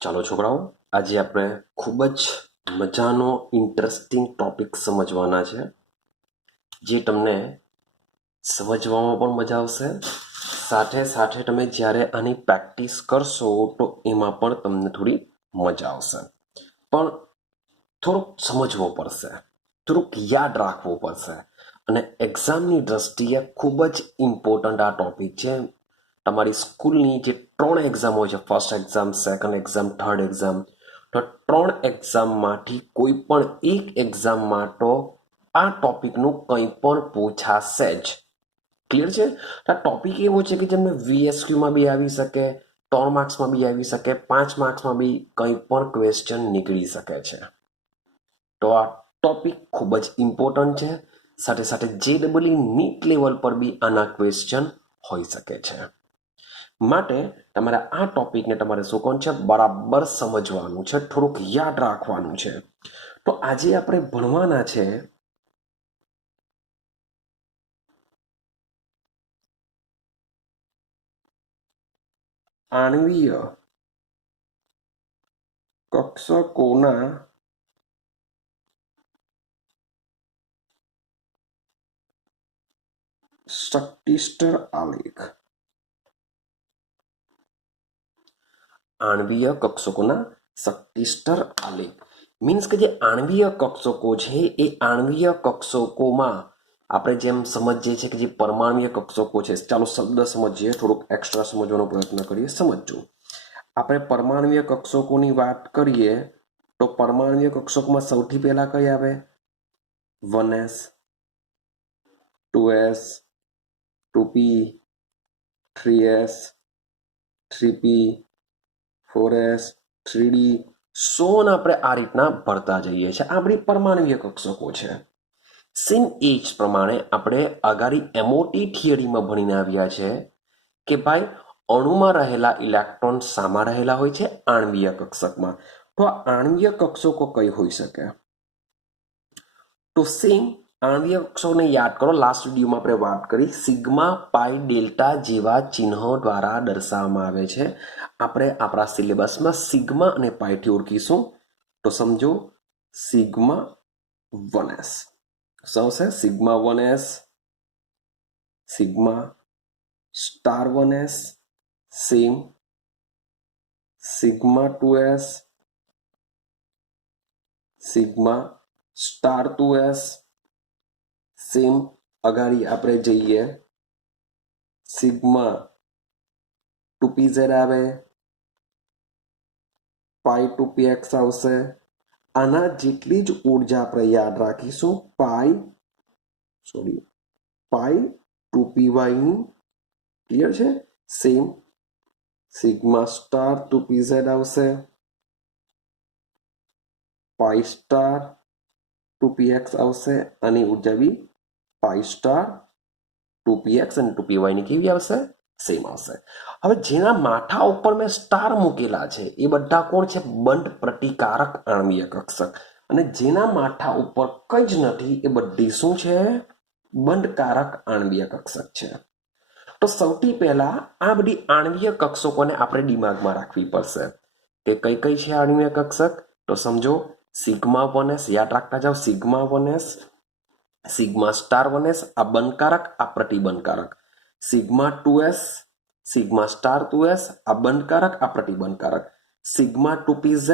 ચાલો છોકરાઓ, આજે આપણે ખૂબ જ મજાનો ઇન્ટરેસ્ટિંગ ટોપિક સમજવાના છે, જે તમને સમજવામાં પણ મજા આવશે. સાથે સાથે તમે જ્યારે આની પ્રેક્ટિસ કરશો તો એમાં પણ તમને થોડી મજા આવશે. પણ થોડુંક સમજવું પડશે, થોડુંક યાદ રાખવું પડશે, અને એક્ઝામની દ્રષ્ટિએ ખૂબ જ ઇમ્પોર્ટન્ટ આ ટોપિક છે. તમારી સ્કૂલની જે 3 એક્ઝામ હોય છે, first exam, second exam, third exam, તો 3 એક્ઝામમાંથી કોઈ પણ એક એક્ઝામમાં તો આ ટોપિકનું કંઈ પણ પૂછાશે જ. ક્લિયર છે? આ ટોપિક એવો છે કે જેમને VSQમાં બી આવી શકે, 3 માર્ક્સમાં બી આવી શકે, 5 માર્ક્સમાં બી કંઈ પણ ક્વેશ્ચન નીકળી શકે છે. તો આ ટોપિક ખૂબ જ ઇમ્પોર્ટન્ટ છે. સાથે સાથે JEE નીટ લેવલ પર બી આના ક્વેશ્ચન હોઈ શકે છે. માટે તમારે આ ટોપિકને તમારે શું કોણ છે, બરાબર સમજવાનું છે, થોડુંક યાદ રાખવાનું છે. તો આજે આપણે ભણવાના છે આણ્વીય કક્ષકોના શક્તિસ્તર આલેખ. આણ્વીય કક્ષકોના શક્તિસ્તર આલેખ મીન્સ કે જે આણ્વીય કક્ષકો છે એ આણ્વીય કક્ષકોમાં આપણે જેમ સમજીએ છીએ કે જે પરમાણ્વીય કક્ષકો છે, ચાલો શબ્દ સમજીએ, થોડુંક એક્સ્ટ્રા સમજવાનો પ્રયત્ન કરીએ. સમજજો, આપણે પરમાણ્વીય કક્ષકોની વાત કરીએ તો પરમાણ્વીય કક્ષકોમાં સૌથી પહેલા કઈ આવે? 1s, 2s, 2p, 3s, 3p, 4s, 3d, સોન આપણે આ રીતના ભરતા જઈએ છીએ. આ બધી પરમાણ્વીય કક્ષકો છે. સેમ એ જ પ્રમાણે આપણે અગાડી MOT થિયરીમાં ભણીને આવ્યા છે કે ભાઈ અણુમાં રહેલા ઇલેક્ટ્રોન શામાં રહેલા હોય છે? આણ્વીય કક્ષકમાં. તો આ આણ્વીય કક્ષકો કઈ હોઈ શકે? તો સેમ આણ્વીય કક્ષકોને યાદ કરો, લાસ્ટ વિડીયોમાં આપણે વાત કરી, સિગ્મા, પાઈ, ડેલ્ટા જેવા ચિહ્નો દ્વારા દર્શાવવામાં આવે છે. આપણે આપણા સિલેબસમાં સિગ્મા અને પાઈથી ઓળખીશું. તો સમજો, સિગ્મા 1s શું છે? Sigma 1s, sigma star 1s, same sigma 2s, sigma star 2s, same અગાડી આપણે જઈએ, સિગ્મા 2pz આવે, પાઈ 2px આવશે. આના જેટલી જ ઉર્જા આપણે યાદ રાખીશું, પાઈ 2py ની. ક્લિયર છે? સેમ સિગ્મા સ્ટાર 2pz આવશે, પાઈ સ્ટાર 2px આવશે. આની ઉર્જા બી પાઈ સ્ટાર 2px અને 2py ની કેવી આવશે? સેમ આવશે. હવે જેના માથા ઉપર મેં સ્ટાર મૂકેલા છે એ બધા કોણ છે? બંધ પ્રતિકારક આણ્વીય કક્ષક. અને જેના માથા ઉપર કંઈ જ નથી એ બધી શું છે? બંધકારક આણ્વીય કક્ષક છે. તો સૌથી પહેલા આ બધી આણ્વીય કક્ષકોને આપણે દિમાગમાં રાખવી પડશે કે કઈ કઈ છે આણ્વીય કક્ષક. તો સમજો, સિગ્મા 1s યાદ રાખતા જાઓ, sigma 1s, sigma star 1s આ બંધકારક, આ પ્રતિબંધકારક, sigma 2s, sigma star 2s આ બંધકારક, આ પ્રતિબંધકારક, સિગ્મા 2pz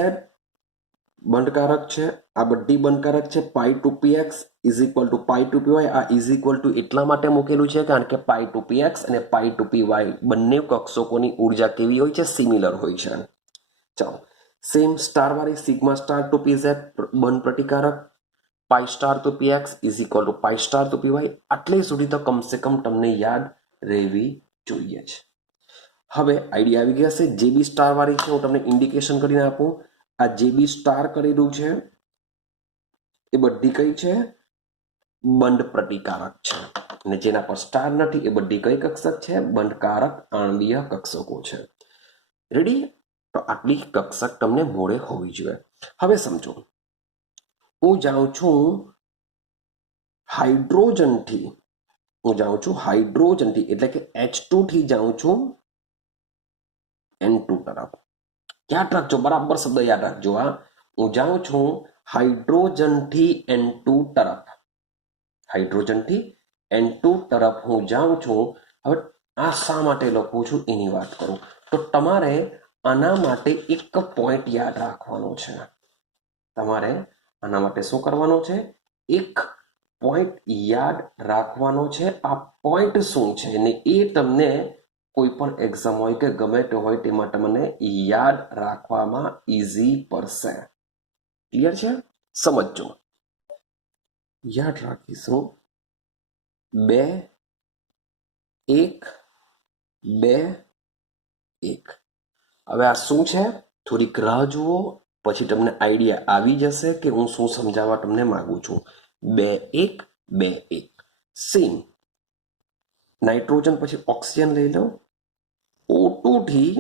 બંધકારક છે, આ બધી બંધકારક છે. Pi 2px is equal to pi 2py. આ ઇઝ ઇક્વલ ટુ એટલા માટે મૂકેલું છે કારણ કે પાઈ 2px અને પાઈ 2py બંને કક્ષકોની ઉર્જા કેવી હોય છે? સિમિલર હોય છે. ચાલો, સેમ સ્ટાર વાળી સિગ્મા સ્ટાર 2pz બંધ પ્રતિકારક, pi star 2px is equal to pi star 2py. આટલે સુધી તો કમસે કમ તમને યાદ રહેવી જોઈએ છે. હવે આઈડિયા આવી ગયા છે. JB સ્ટાર વાળી છે, હું તમને ઇન્ડિકેશન કરીને આપું. આ JB સ્ટાર કરેલું છે એ બધી કઈ છે? બંધ પ્રતિકારક છે. અને જેના પર સ્ટાર નથી એ બધી કઈ કક્ષક છે? બંધકારક આણ્વીય કક્ષકો છે. રેડી? તો આટલી કક્ષક તમને મોડે હોવી જોઈએ. હવે સમજો, હું જાઉં છું હાઇડ્રોજનથી, એટલે કે H2 થી જાઉં છું N2 તરફ. याद रखो, बराबर शब्द याद रखो। आ हूँ जाऊं छू हाइड्रोजन थी N2 तरफ, हाइड्रोजन थी N2 तरफ हूँ जाऊं छू। હવે આ શા માટે લખું છું એની વાત કરું તો તમારે આના માટે એક પોઈન્ટ યાદ રાખવાનો છે। તમારે આના માટે શું કરવાનું છે? એક પોઈન્ટ યાદ રાખવાનો છે। આ પોઈન્ટ શું છે ને એ તમને કોઈ પણ એક્ઝામ હોય કે ગમે તે હોય તેમાં તમને યાદ રાખવામાં ઈઝી પડશે। ક્લિયર છે? સમજો, યાદ રાખીશું 2 1 2 1। હવે આ શું છે? થોડીક રાહ જુઓ, પછી તમને આઈડિયા આવી જશે કે હું શું સમજાવવા તમને માંગુ છું। 2 1 2 1 સેમ। નાઇટ્રોજન પછી ઓક્સિજન લઈ લો, O2 થી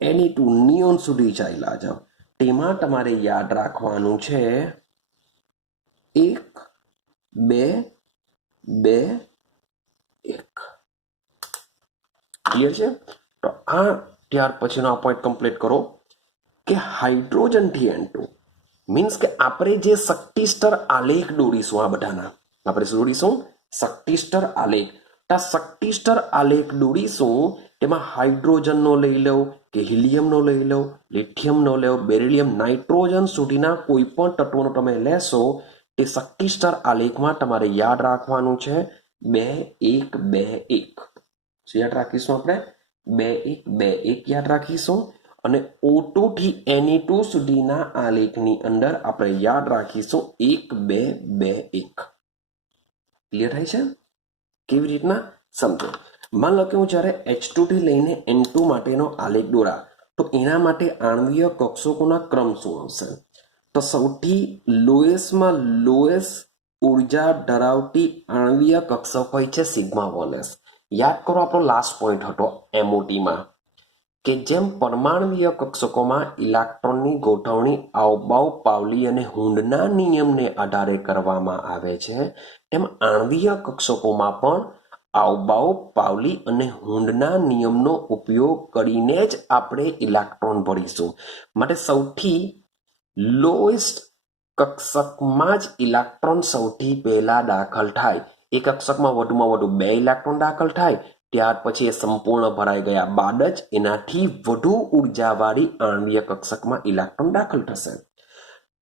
Na2 નિયોન સુધી ચાલ્યા જાઓ। તેમાં તમારે યાદ રાખવાનું છે 1 2 2 1। ક્લિયર છે? તો આ ત્યાર પછીનો આ પોઈન્ટ કમ્પ્લીટ કરો કે હાઇડ્રોજન થી N2 મીન્સ કે આપણે જે શક્તિસ્તર આલેખ દોરીશું, આ બધાના આપણે શું દોરીશું? શક્તિસ્તર આલેખ। આ શક્તિસ્તર આલેખ દોરીશું, તેમાં હાઇડ્રોજનનો લઈ લો કે હિલિયમનો લઈ લો, લિથિયમનો લો, બેરિલિયમ, નાઇટ્રોજન સુધીના કોઈ પણ તત્વોનો તમે લેશો, એ શક્તિસ્તર આલેખમાં તમારે યાદ રાખવાનું છે 2 1 2 1। યાદ રાખીશું આપણે 2 1 2 1 યાદ રાખીશું। અને O2 થી Na2 સુધીના આલેખની અંદર આપણે યાદ રાખીશું 1 2 2 1। ક્લિયર થાય છે? કેવી રીતના સમજો। માન લો કે હું જ્યારે H2 થી લઈને N2 માટેનો આલેખ દોરા તો એના માટે આણ્વીય કક્ષકોના ક્રમ શું આવશે? તો સૌથી લોએસ્ટમાં લોએસ્ટ ઉર્જા ધરાવતી આણ્વીય કક્ષક હોય છે σ1s। યાદ કરો, આપણો લાસ્ટ પોઈન્ટ હતો MOT-માં કે જેમ પરમાણ્વીય કક્ષકોમાં ઇલેક્ટ્રોનની ગોઠવણી આઉબાઉ પાવલી અને હુન્ડના નિયમને આધારે કરવામાં આવે છે, તેમ આણ્વીય કક્ષકોમાં પણ આઉબાઉ પાવલી અને હુન્ડના નિયમનો ઉપયોગ કરીને જ આપણે ઇલેક્ટ્રોન ભરીશું। માટે સૌથી લોએસ્ટ કક્ષકમાં જ ઇલેક્ટ્રોન સૌથી પહેલા દાખલ થાય। એ કક્ષકમાં વધુમાં વધુ 2 ઇલેક્ટ્રોન દાખલ થાય, ત્યાર પછી એ સંપૂર્ણ ભરાઈ ગયા બાદ જ એનાથી વધુ ઉર્જાવાળી આણ્વીય કક્ષકમાં ઇલેક્ટ્રોન દાખલ થશે।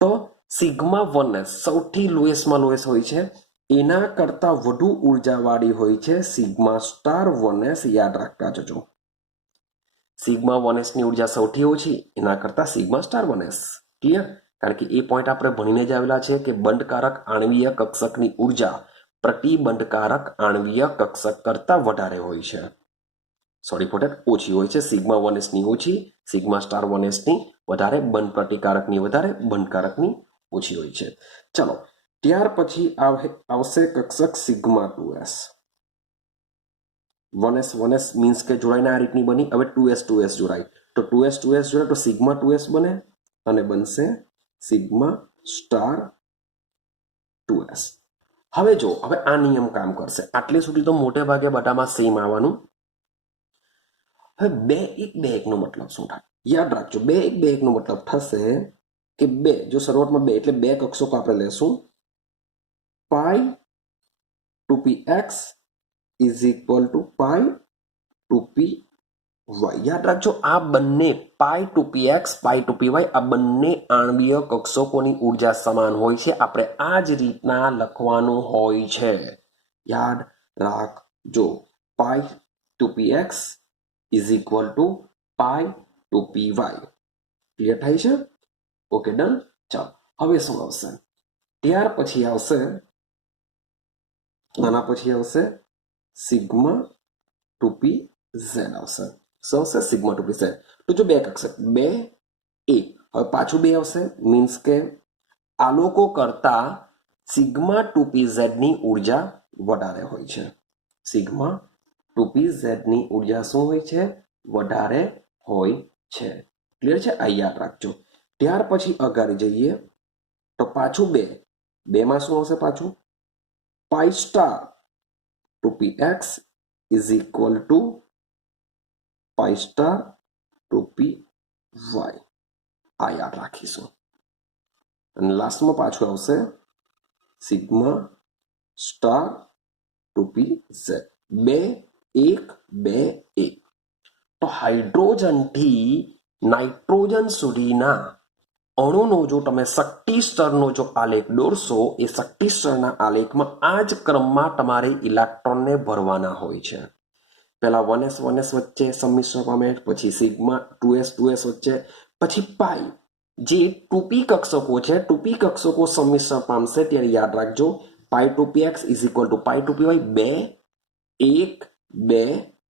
તો σ1s સૌથી લોએસ્ટમાં લોએસ્ટ હોય છે, એના કરતાં વધુ ઉર્જાવાળી હોય છે σ*1s। યાદ રાખતા જજો, σ1s ની ઉર્જા સૌથી ઓછી, એના કરતાં σ*1s। ક્લિયર? કારણ કે એ પોઈન્ટ આપણે ભણીને જ આવેલા છે કે બંધકારક આણ્વીય કક્ષકની ઉર્જા પ્રતિબંધકારક આણ્વીય કક્ષક કરતાં વધારે હોય છે, સોરી ફોર ધેટ ઓછી હોય છે। σ1s ની ઓછી, σ*1s ની વધારે, બંધ પ્રતિકારકની વધારે, બંધકારકની ઓછી હોય છે। ચલો, ત્યાર પછી આવશે કક્ષક σ2s। 1s 1s મીન્સ કે જોડાઈને આ રીતની બની। હવે 2s 2s જોડાય તો 2s 2s જોડાય તો σ2s બને અને બનશે σ*2s। હવે જો, હવે આ નિયમ કામ કરશે। આટલે સુધી તો મોટે ભાગે બધામાં સેમ આવવાનું। હવે 2 1 2 1 નો મતલબ શું થાય? યાદ રાખજો, 2 1 2 1 નો મતલબ થશે કે 2, જો શરૂઆતમાં 2 એટલે 2 કક્ષકો આપણે લેશું, pi 2px is equal to pi 2py। યાદ રાખજો, આ બંને પાઈ 2px પાઈ 2py આ બંને આણ્વીય કક્ષકોની ઉર્જા સમાન હોય છે। આપણે આ જ રીતના લખવાનું હોય છે। યાદ રાખજો, pi 2px is equal to pi 2py। Clear થાય છે? Okay, done. ચાલો, હવે શું આવશે? ત્યાર પછી આવશે, આના પછી આવશે σ2pz આવશે। શું આવશે? σ2pz। તો જો 2 કક્ષક 2 1, હવે પાછું 2 આવશે, મીન્સ કે આલોકો કરતા σ2pz ની ઉર્જા વધારે હોય છે। σ2pz ની ઉર્જા શું હોય છે? વધારે હોય છે। ક્લિયર છે? આ યાદ રાખજો। ત્યાર પછી અગાડી જઈએ તો પાછું 2 2માં શું આવશે? પાછું pi star 2px is equal to pi star 2py। Why આ યાદ રાખીશું. અને લાસ્ટમાં પાછું આવશે સિગ્મા સ્ટાર 2pz 2 1 2 1. તો હાઇડ્રોજનથી નાઇટ્રોજન સુધીના અણુનો જો તમે શક્તિ સ્તરનો જો આલેખ દોરશો એ શક્તિ સ્તરના આલેખમાં આ જ ક્રમમાં તમારે ઇલેક્ટ્રોનને ભરવાના હોય છે. પહેલા 1s 1s વચ્ચે સંમિશ્રણ પામે, પછી સિગ્મા 2s 2s વચ્ચે, પછી પાઈ જે 2p કક્ષકો છે 2p કક્ષકો સંમિશ્રણ પામશે ત્યારે યાદ રાખજો pi 2px is equal to pi 2py 2 1 2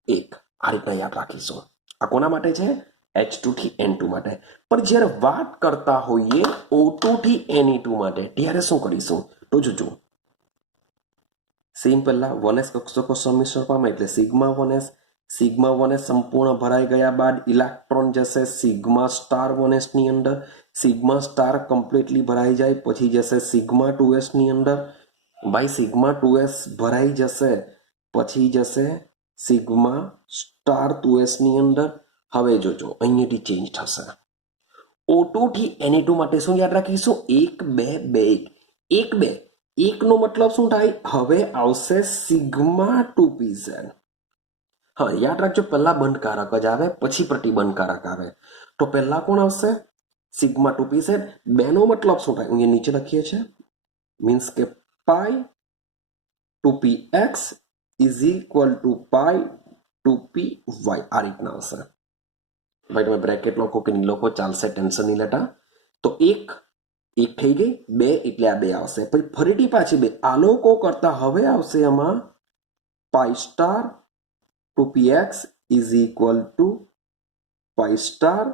1 આ રીતના યાદ રાખીશું. આ કોના માટે છે? H2 થી N2 માટે. પણ જ્યારે વાત કરતા હોઈએ O2 થી Ne2 માટે ત્યારે શું કરીશું? તો જોજો સેમ પહેલા 1s કક્ષકો સંમિશ્રણ પામે એટલે સિગ્મા 1s સંપૂર્ણ ભરાઈ ગયા બાદ ઇલેક્ટ્રોન જશે સિગ્મા સ્ટાર 1s ની અંદર. સિગ્મા સ્ટાર કમ્પ્લીટલી ભરાઈ જાય પછી જશે સિગ્મા 2s ની અંદર. ભાઈ સિગ્મા 2s ભરાઈ જશે પછી જશે સિગ્મા સ્ટાર 2s ની અંદર. હવે જોજો અહીંયાથી ચેન્જ થશે. O2 થી Na2 માટે શું યાદ રાખીશું? 1 2 2 1 2 1 નો મતલબ શું થાય? હવે આવશે સિગ્મા 2pz. હા યાદ રાખજો પહેલા બંધકારક જ આવે પછી પ્રતિબંધકારક આવે. તો પહેલા કોણ આવશે? Sigma 2pz. 2 નો મતલબ શું થાય? અહીંયા નીચે લખીએ છીએ મીન્સ કે pi 2px is equal to pi 2py આ રીતના આવશે. ભાઈ તમે બ્રેકેટ લખો કે નહીં લખો ચાલશે, ટેન્શન નહીં લેતા. તો એક થઈ ગઈ, 2 એટલે આ 2 આવશે. પછી ફરીથી પાછી 2 આ લોકો કરતા હવે આવશે એમાં pi star 2px is equal to pi star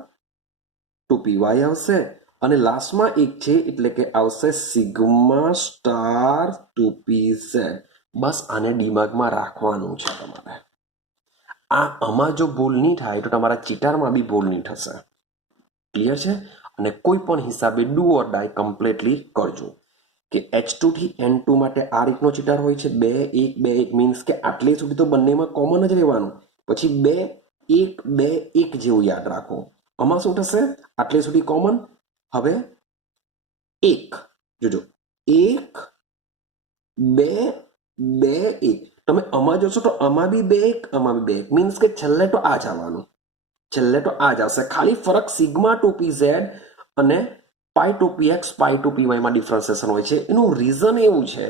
2py આવશે. અને લાસ્ટમાં એક છે એટલે કે આવશે સિગ્મા સ્ટાર 2pz. બસ આને દિમાગમાં રાખવાનું છે તમારે. આમાં જો ભૂલ નહીં થાય તો તમારા ચિટારમાં બી ભૂલ નહીં થશે. ક્લિયર છે? અને કોઈ પણ હિસાબે ડુ ઓર ડાય કમ્પ્લીટલી કરજો કે H2 થી N2 માટે આ રીતનો ચિટાર હોય છે 2 1 2 1 મીન્સ કે આટલે સુધી તો બંનેમાં કોમન જ રહેવાનું. પછી 2 1 2 1 જેવું યાદ રાખો. આમાં શું થશે? આટલે સુધી કોમન. હવે 1 જોજો 1 2 2 1 તમે આમાં જોશો તો આમાં બી 2 1 આમાં બી 2 1 મીન્સ કે છેલ્લે તો આ જ આવવાનું. છેલ્લે તો આ જ આવશે. ખાલી ફરક સિગ્મા 2pz અને પાઈ 2px પાઈ 2py માં ડિફરન્સિએશન હોય છે. એનું રીઝન એવું છે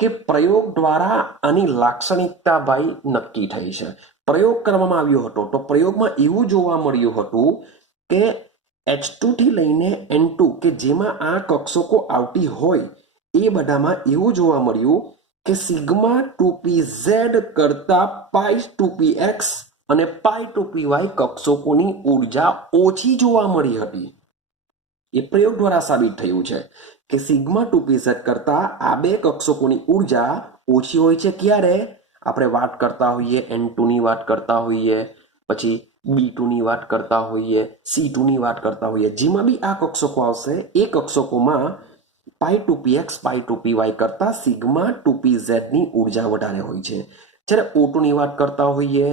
કે પ્રયોગ દ્વારા આની લાક્ષણિકતા ભાઈ નક્કી થઈ છે. પ્રયોગ કરવામાં આવ્યો હતો તો પ્રયોગમાં એવું જોવા મળ્યું હતું કે H2 થી લઈને N2 કે જેમાં આ કક્ષકો આવતી હોય એ બધામાં એવું જોવા મળ્યું કે સિગ્મા 2pz કરતા પાઈ 2px અને પાઈ 2py કક્ષકોની ઉર્જા ઓછી જોવા મળી હતી. એ પ્રયોગ દ્વારા સાબિત થયું છે કે સિગ્મા 2pz કરતા આ બે કક્ષકોની ઉર્જા ઓછી હોય છે. ક્યારે આપણે વાત કરતા હોઈએ N2 ની વાત કરતા હોઈએ, પછી B2 ની વાત કરતા હોઈએ, C2 ની વાત કરતા હોઈએ, જેમાં બી આ કક્ષકો આવશે એ કક્ષકોમાં પાઈ 2px પાઈ 2py કરતા સિગ્મા 2pz ની ઉર્જા વધારે હોય છે. જ્યારે O2 ની વાત કરતા હોઈએ,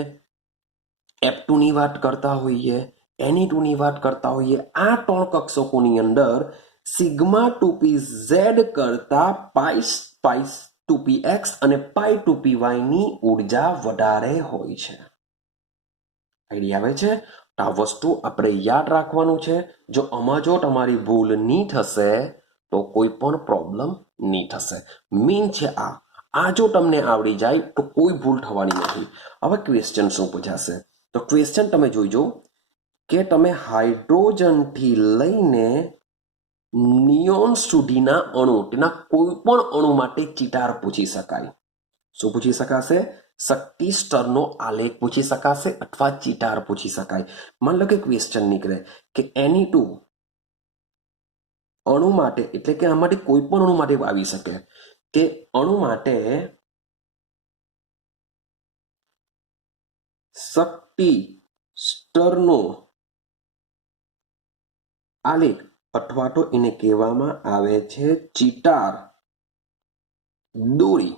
F2 ની વાત કરતા હોઈએ, Ne2 ની વાત કરતા હોઈએ, આ ત્રણ કક્ષકોની અંદર સિગ્મા 2pz કરતા પાઈ 2px અને પાઈ 2py ની ઉર્જા વધારે હોય છે. આઈડિયા આવે છે? આ વસ્તુ આપણે યાદ રાખવાનું છે. જો આમાં જો તમારી ભૂલ નહીં થશે તો કોઈ પણ પ્રોબ્લેમ નહીં થશે. મેઇન છે આ જો તમને આવડી જાય તો કોઈ ભૂલ થવાની નથી. હવે ક્વેશ્ચન શું પૂછાશે? તો ક્વેશ્ચન તમે જોઈજો કે તમે હાઇડ્રોજનથી લઈને નિયોન સુધીના અણુ, તેના કોઈ પણ અણુ માટે ચિતાર પૂછી શકાય. શું પૂછી શકાશે? શક્તિ સ્તરનો આલેખ પૂછી શકાશે અથવા ચિતાર પૂછી શકાય. માન લો કે ક્વેશ્ચન નીકળે કે Ne2 અણુ માટે, એટલે કે આમાંથી કોઈ પણ અણુ માટે આવી શકે કે અણુ માટે શક્તિ સ્તરનો આલેખ અથવા તો એને કહેવામાં આવે છે ચિતાર દોરી.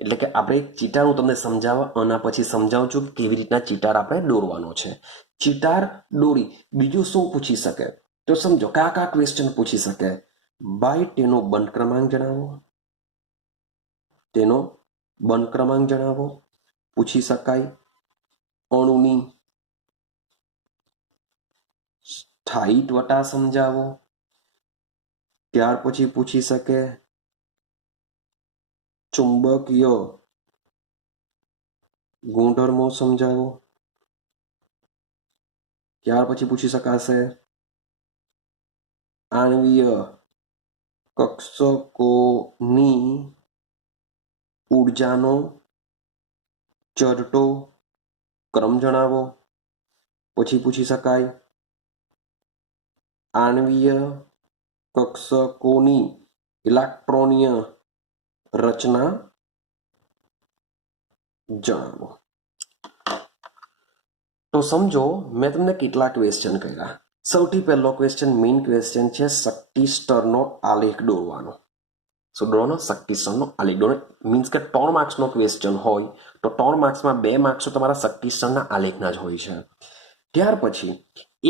એટલે કે આપણે ચિતાર હું તમને સમજાવવા આના પછી સમજાવું છું કે કેવી રીતના ચિતાર આપણે દોરવાનો છે. ચિટાર દોરી બીજું શું પૂછી શકે? તો સમજો કયા ક્વેશ્ચન પૂછી શકે? ભાઈ તેનો બંધ ક્રમાંક જણાવો, તેનો બંધ ક્રમાંક જણાવો પૂછી શકાય. અણુની સ્થાયીત્વતા સમજાવો. ત્યાર પછી પૂછી શકે ચુંબકીય ગુણધર્મો સમજાવો. ત્યાર પછી પૂછી શકાશે આણ્વીય કક્ષકોની ઊર્જાનો ચડતો ક્રમ જણાવો. પછી પૂછી શકાય આણ્વીય કક્ષકોની ઇલેક્ટ્રોનીય રચના જણાવો. તો સમજો મેં તમને કેટલા ક્વેશ્ચન કર્યા. સૌથી પહેલો ક્વેશ્ચન મેઇન ક્વેશ્ચન છે શક્તિ સ્તરનો આલેખ દોરવાનો. સો દોરવાનો શક્તિ સ્તરનો આલેખ દોરવાનો મીન્સ કે 3 માર્ક્સનો ક્વેશ્ચન હોય તો 3 માર્ક્સમાં 2 માર્ક્સ તો તમારા શક્તિ સ્તરના આલેખના જ હોય છે. ત્યાર પછી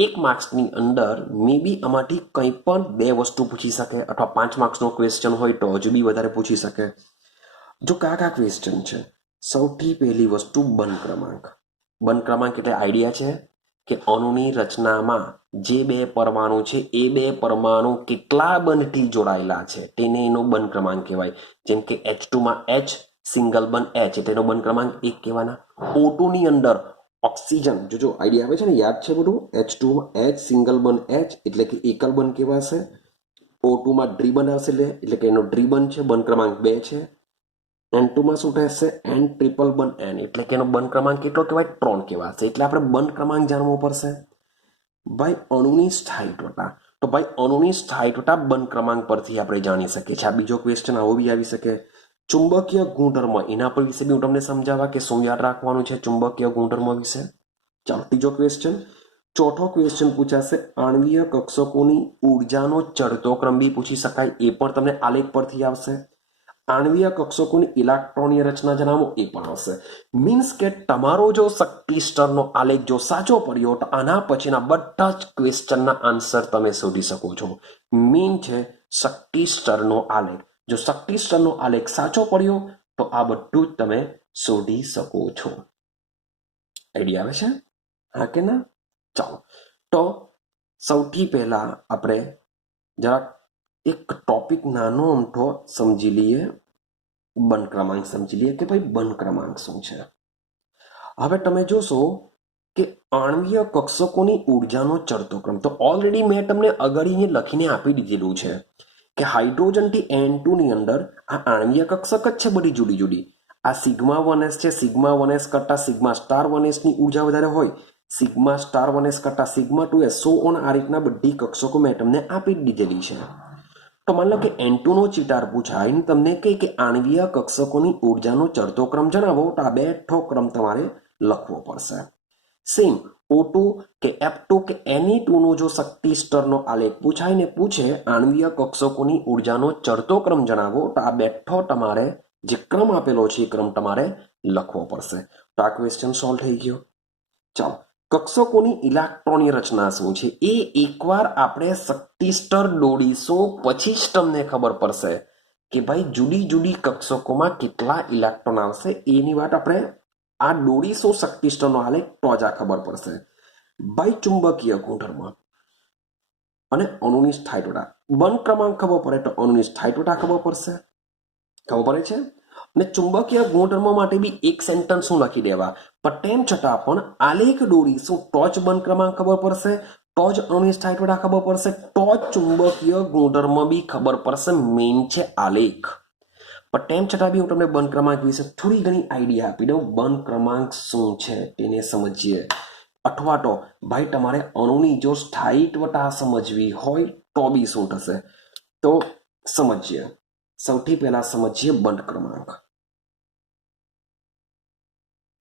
1 માર્ક્સની અંદર મે બી આમાંથી કંઈ પણ 2 વસ્તુ પૂછી શકે અથવા 5 માર્ક્સનો ક્વેશ્ચન હોય તો હજુ બી વધારે પૂછી શકે. જો કયા ક્વેશ્ચન છે? સૌથી પહેલી વસ્તુ બંધ ક્રમાંક. બંધ ક્રમાંક એટલે આઈડિયા છે કે અણુની રચનામાં જે 2 પરમાણુ છે એ 2 પરમાણુ કેટલા બંધથી જોડાયેલા છે તેને એનો બંધ ક્રમાંક કહેવાય. જેમ કે H2 માં H સિંગલ બંધ H એટલે એનો બંધ ક્રમાંક 1 કહેવાના. O2 ની અંદર ઓક્સિજન જો આઈડિયા આવે છે ને, યાદ છે બધું. H2 માં H સિંગલ બંધ H એટલે કે એકલ બંધ કહેવાશે. O2 માં દ્વિબંધ આવશે એટલે કે એનો દ્વિબંધ છે, બંધ ક્રમાંક 2 છે. N2 માં શું થશે? N ટ્રિપલ બંધ N એટલે કે એનો બંધ ક્રમાંક કેટલો કહેવાય? 3 કહેવાશે. એટલે આપણે બંધ ક્રમાંક જાણવો પડશે. ભાઈ અણુની સ્થાયીત્વતા, તો ભાઈ અણુની સ્થાયીત્વતા બંધ ક્રમાંક પરથી આપણે જાણી શકીએ છીએ. આ બીજો ક્વેશ્ચન આવો બી આવી શકે. ચુંબકીય ગુણધર્મ એના પર વિશે બી હું તમને સમજાવવા કે શું યાદ રાખવાનું છે ચુંબકીય ગુણધર્મ વિશે. ચાલો ત્રીજો ક્વેશ્ચન. ચોથો ક્વેશ્ચન પૂછાશે આણ્વીય કક્ષકોની ઊર્જાનો ચડતો ક્રમ બી પૂછી શકાય. એ પણ તમને આલેખ પરથી આવશે. આણ્વીય કક્ષકોની ઇલેક્ટ્રોનીય રચના જણાવો એ પણ આવશે. મીન્સ કે તમારો જો શક્તિ સ્તરનો આલેખ જો સાચો પડ્યો તો આના પછીના બધા જ ક્વેશ્ચનના આન્સર તમે શોધી શકો છો. મેઇન છે શક્તિ સ્તરનો આલેખ. જો શક્તિ સ્તરનો આલેખ સાચો પડ્યો તો આ બધું જ તમે શોધી શકો છો. આઈડિયા આવે છે? હા કે ના? ચાલો તો સૌથી પહેલા આપણે જરાક એક ટોપિક નાનો અમથો સમજી લઈએ. બંધ ક્રમાંક સમજી લઈએ કે ભાઈ બંધ ક્રમાંક શું છે. હવે તમે જોશો કે આણ્વીય કક્ષકોની ઊર્જાનો ચડતો ક્રમ તો ઓલરેડી મેં તમને અગાડી લખીને આપી દીધેલું છે કે હાઇડ્રોજનથી N2 ની અંદર આ આણ્વીય કક્ષક જ છે બધી જુદી જુદી. આ સિગ્મા 1s છે. સિગ્મા 1s કરતા સિગ્મા સ્ટાર 1s ની ઊર્જા વધારે હોય. સિગ્મા સ્ટાર 1s કરતા સિગ્મા 2s સો ઓન આ રીતના બધી કક્ષકો મેં તમને આપી દીધેલી છે. તો માની લો કે N2 નો ચિતાર પૂછાય ને તમને કહે કે આણ્વીય કક્ષકોની ઊર્જાનો ચડતો ક્રમ જણાવો તો આ બેઠો ક્રમ તમારે લખવો પડશે. સેમ O2 કે F2 કે Ni2 નો જો શક્તિ સ્તરનો આલેખ પૂછાય ને પૂછે આણ્વીય કક્ષકોની ઊર્જાનો ચડતો ક્રમ જણાવો તો આ બેઠો તમારે જે ક્રમ આપેલો છે એ ક્રમ તમારે લખવો પડશે. તો આ ક્વેશ્ચન સોલ્વ થઈ ગયો. ચાલો કક્ષકોની ઇલેક્ટ્રોનની રચના શું છે એ એકવાર આપણે શક્તિ સ્તર દોડીશું પછી જ તમને ખબર પડશે કે ભાઈ જુદી જુદી કક્ષકોમાં કેટલા ઇલેક્ટ્રોન આવશે. એની વાત આપણે આ દોડીશું શક્તિ સ્તરનો આલેખ તો જ આ ખબર પડશે. ભાઈ ચુંબકીય ગુણધર્મ અને અણુની સ્થાયીત્વતા. બંધ ક્રમાંક ખબર પડે તો અણુની સ્થાયીત્વતા ખબર પડશે. ખબર પડે છે? અને ચુંબકીય ગુણધર્મો માટે બી એક સેન્ટેન્સ શું લખી દેવા. પણ તેમ છતાં પણ આલેખ દોરીશું તો જ બંધ ક્રમાંક ખબર પડશે, તો જ અણુની સ્થાયીત્વતા ખબર પડશે, તો જ ચુંબકીય ગુણધર્મ બી ખબર પડશે. મેઇન છે આલેખ. પણ તેમ છતાં બી હું તમને બંધ ક્રમાંક વિશે થોડી ઘણી આઈડિયા આપી દઉં. બંધ ક્રમાંક શું છે તેને સમજીએ. અથવા તો ભાઈ તમારે અણુની જો સ્થાયીત્વતા સમજવી હોય તો બી શું થશે તો સમજીએ. સૌથી પહેલા સમજીએ બંધ ક્રમાંક.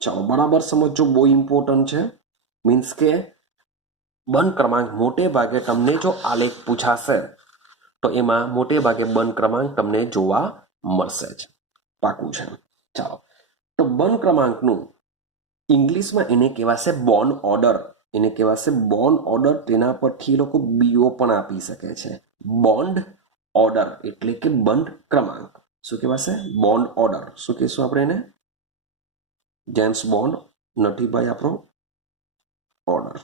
ચાલો બરાબર સમજો, બહુ ઇમ્પોર્ટન્ટ છે. મીન્સ કે બંધ ક્રમાંક મોટે ભાગે તમને જો આલેખ પૂછાશે તો એમાં મોટે ભાગે બંધ ક્રમાંક તમને જોવા મળશે જ. પાકું છે. ચાલો તો બંધ ક્રમાંકનું ઇંગ્લિશમાં એને કહેવાશે બોન્ડ ઓર્ડર. એને કહેવાશે બોન્ડ ઓર્ડર. તેના પરથી એ લોકો બીઓ પણ આપી શકે છે. બોન્ડ ઓર્ડર એટલે કે બંધ ક્રમાંક. શું કહેવાશે? Bond order. શું કહેશું આપણે એને? જેમ્સ બોન્ડ નથી ભાઈ આપણો ઓર્ડર.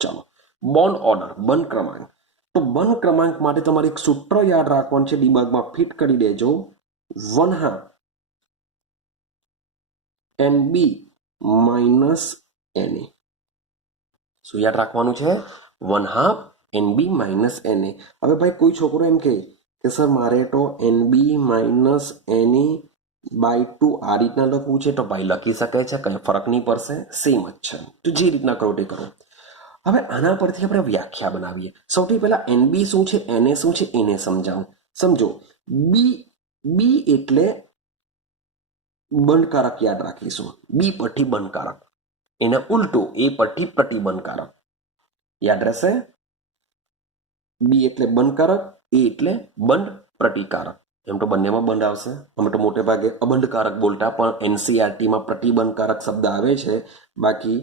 ચાલો, બોન્ડ ઓર્ડર, બંધ ક્રમાંક. તો બંધ ક્રમાંક માટે તમારે એક સૂત્ર યાદ રાખવાનું છે, દિમાગમાં ફિટ કરી દેજો. 1/2 NB માઇનસ NA. શું યાદ રાખવાનું છે? 1/2 NB માઇનસ NA. હવે ભાઈ કોઈ છોકરો એમ કે સર મારે તો NB માઇનસ NA બાય 2 આ રીતના લખવું છે, તો ભાઈ લખી શકે છે, કંઈ ફરક નહીં પડશે, સેમ જ છે. તો જે રીતના કરો તે કરો. હવે આના પરથી આપણે વ્યાખ્યા બનાવીએ. સૌથી પહેલા NB શું છે, NA શું છે એને સમજાવું. સમજો, બી એટલે બંધકારક યાદ રાખીશું. બી પરથી બંધકારક, એને ઉલટું એ પરથી પ્રતિબંધકારક યાદ રહેશે. બી એટલે બંધકારક, એ એટલે બંધ પ્રતિકારક. એમ તો બંનેમાં બંધ આવશે. અમે તો મોટે ભાગે અબંધકારક બોલતા, પણ NCERTમાં પ્રતિબંધકારક શબ્દ આવે છે. બાકી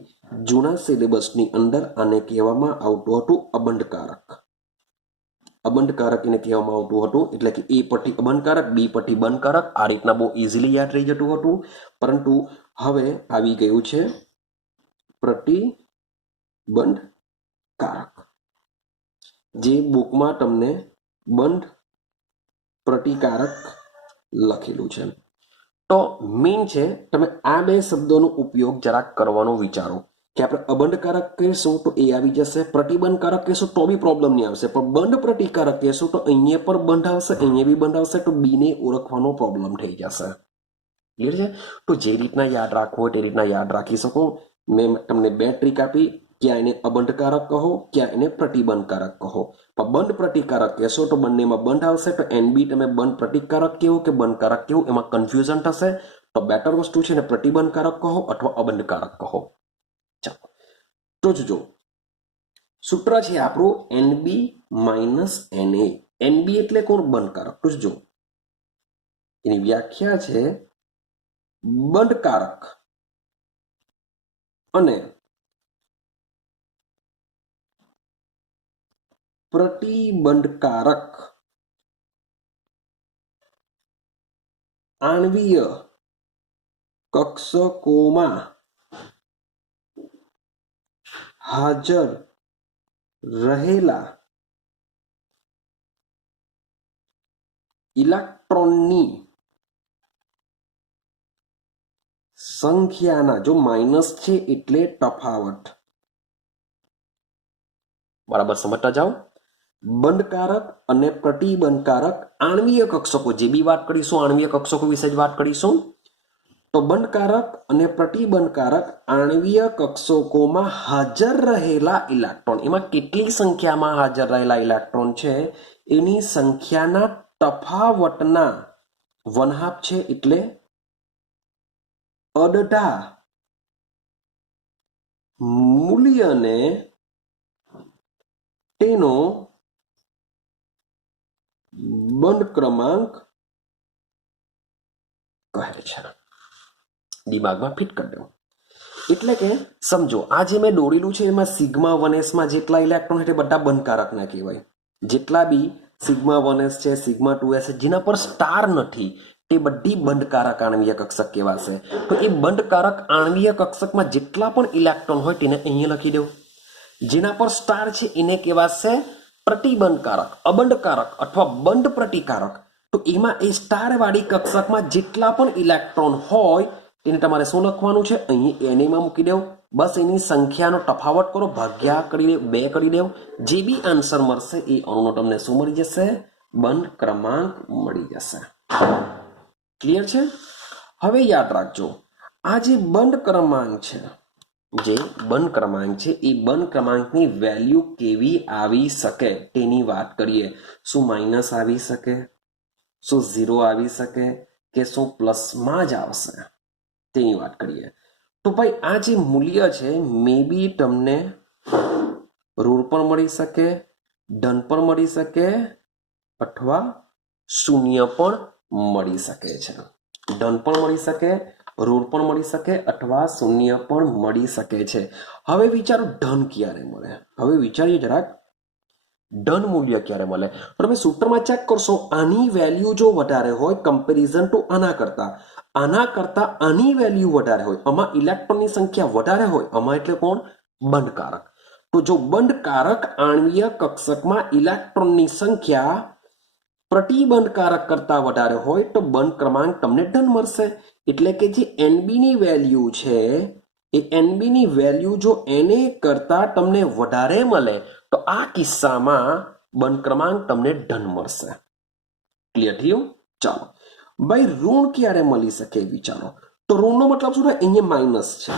જૂના સિલેબસની અંદર આને કહેવામાં આવતું હતું અબંધકારક. અબંધકારક એને કહેવામાં આવતું હતું. એટલે કે એ પરથી અબંધકારક, બી પરથી બંધકારક. આ રીતના બહુ ઇઝીલી યાદ રહી જતું હતું. પરંતુ હવે આવી ગયું છે પ્રતિબંધકારક, જે બુકમાં તમને બંધ પ્રતિકારક લખેલું છે. તો મેઇન છે, તમે આ બે શબ્દોનો ઉપયોગ જરાક કરવાનો વિચારો કે આપણે અબંધકારક કહીશું તો એ આવી જશે, પ્રતિબંધકારક કહીશું તો બી પ્રોબ્લેમ નહીં આવશે, પણ બંધ પ્રતિકારક કહીશું તો અહીંયા પર બંધ આવશે, અહીંયા બી બંધ આવશે, તો બીને ઓળખવાનો પ્રોબ્લેમ થઈ જશે. ક્લિયર છે? તો જે રીતના યાદ રાખવું હોય તે રીતના યાદ રાખી શકો. મેં તમને બે ટ્રીક આપી, ક્યાં એને અબંધકારક કહો, ક્યાં એને પ્રતિબંધકારક કહો. પણ બંધ પ્રતિકારક કહેશો તો બંનેમાં બંધ આવશે, તો NB તમે બંધ પ્રતિકારક કેવું કે બંધકારક કેવું એમાં કન્ફ્યુઝન થશે. તો બેટર વસ્તુ છે ને પ્રતિબંધકારક કહો અથવા અબંધકારક કહો. ચાલો, તો જો સૂત્ર છે આપણું NB માઇનસ NA. NB એટલે કોણ? બંધકારક. તો જો એની વ્યાખ્યા છે બંધકારક અને પ્રતિબંધકારક આણ્વીય કક્ષકોમાં હાજર રહેલા ઇલેક્ટ્રોનની સંખ્યાના, જો માઇનસ છે એટલે તફાવત, બરાબર સમજતા જાઓ. બંધકારક અને પ્રતિબંધકારક આણ્વીય કક્ષકો, જે બી વાત કરીશું આણ્વીય કક્ષકો વિશે જ વાત કરીશું. તો બંધકારક અને પ્રતિબંધકારક આણ્વીય કક્ષકોમાં હાજર રહેલા ઇલેક્ટ્રોન, એમાં કેટલી સંખ્યામાં હાજર રહેલા ઇલેક્ટ્રોન છે એની સંખ્યાના તફાવતના 1/2 છે એટલે અડધા મૂલ્યને તેનો બંધ ક્રમાંક કહે છે. દિમાગમાં ફિટ કરી દો. એટલે કે સમજો, આ જે મેં દોરેલું છે એમાં સિગ્મા 1s માં જેટલા ઇલેક્ટ્રોન છે બધા બંધકારક ના કહેવાય. જેટલા બી સિગ્મા 1s છે, સિગ્મા 2s છે, જેના પર સ્ટાર નથી તે બધી બંધકારક આણ્વીય કક્ષક કહેવાશે. તો એ બંધકારક આણ્વીય કક્ષકમાં જેટલા પણ ઇલેક્ટ્રોન હોય તેને અહીંયા લખી દો. જેના પર સ્ટાર છે એને કહેવાશે પ્રતિબંધકારક, અબંધકારક અથવા બંધ પ્રતિકારક. તો એમાં એ સ્ટાર વાળી કક્ષકમાં જેટલા પણ ઇલેક્ટ્રોન હોય તેને તમારે શું લખવાનું છે? અહીં NAમાં મૂકી દેવું. બસ એની સંખ્યાનો તફાવત કરો, ભાગ્યા કરી 2 કરી દેવું. જે બી આન્સર મળશે એ અણુનો તમને શું મળી જશે? બંધ ક્રમાંક મળી જશે. ક્લિયર છે? હવે યાદ રાખજો, આ જે બંધ ક્રમાંક છે, જે બંધ ક્રમાંક છે એ બંધ ક્રમાંકની વેલ્યુ કેવી આવી શકે તેની વાત કરીએ. શું માઇનસ આવી શકે, શું 0 આવી શકે, કે શું પ્લસમાં જ આવશે તેની વાત કરીએ. તો ભાઈ આ જે મૂલ્ય છે મે બી તમને ઋણ પણ મળી શકે, ધન પણ મળી શકે અથવા શૂન્ય પણ મળી શકે છે. ધન પણ મળી શકે ઋણ પણ મળી શકે અથવા શૂન્ય પણ મળી શકે છે. હવે વિચારો ધન ક્યારે મળે. હવે વિચારીએ જરાક, ધન મૂલ્ય ક્યારે મળે. તો તમે સૂત્રમાં ચેક કરશો, આની વેલ્યુ જો વધારે હોય કમ્પેરિઝન ટુ આના કરતા આની વેલ્યુ વધારે હોય, આમાં ઇલેક્ટ્રોનની સંખ્યા વધારે હોય, આમાં એટલે કોણ? બંધકારક. તો જો બંધકારક આણ્વીય કક્ષકમાં ઇલેક્ટ્રોનની સંખ્યા પ્રતિબંધકારક કરતા વધારે હોય તો બંધ ક્રમાંક તમને ધન મળશે. એટલે કે જે એનબી ની વેલ્યુ છે એ એનબી ની વેલ્યુ જો એને કરતા તમને વધારે મળે તો આ કિસ્સામાં બંધ ક્રમાંક તમને ધન મળશે. ક્લિયર થયું? ચાલો ભાઈ, ઋણ ક્યારે મળી શકે વિચારો. તો ઋણનો મતલબ શું થાય? અહીંયા માઇનસ છે,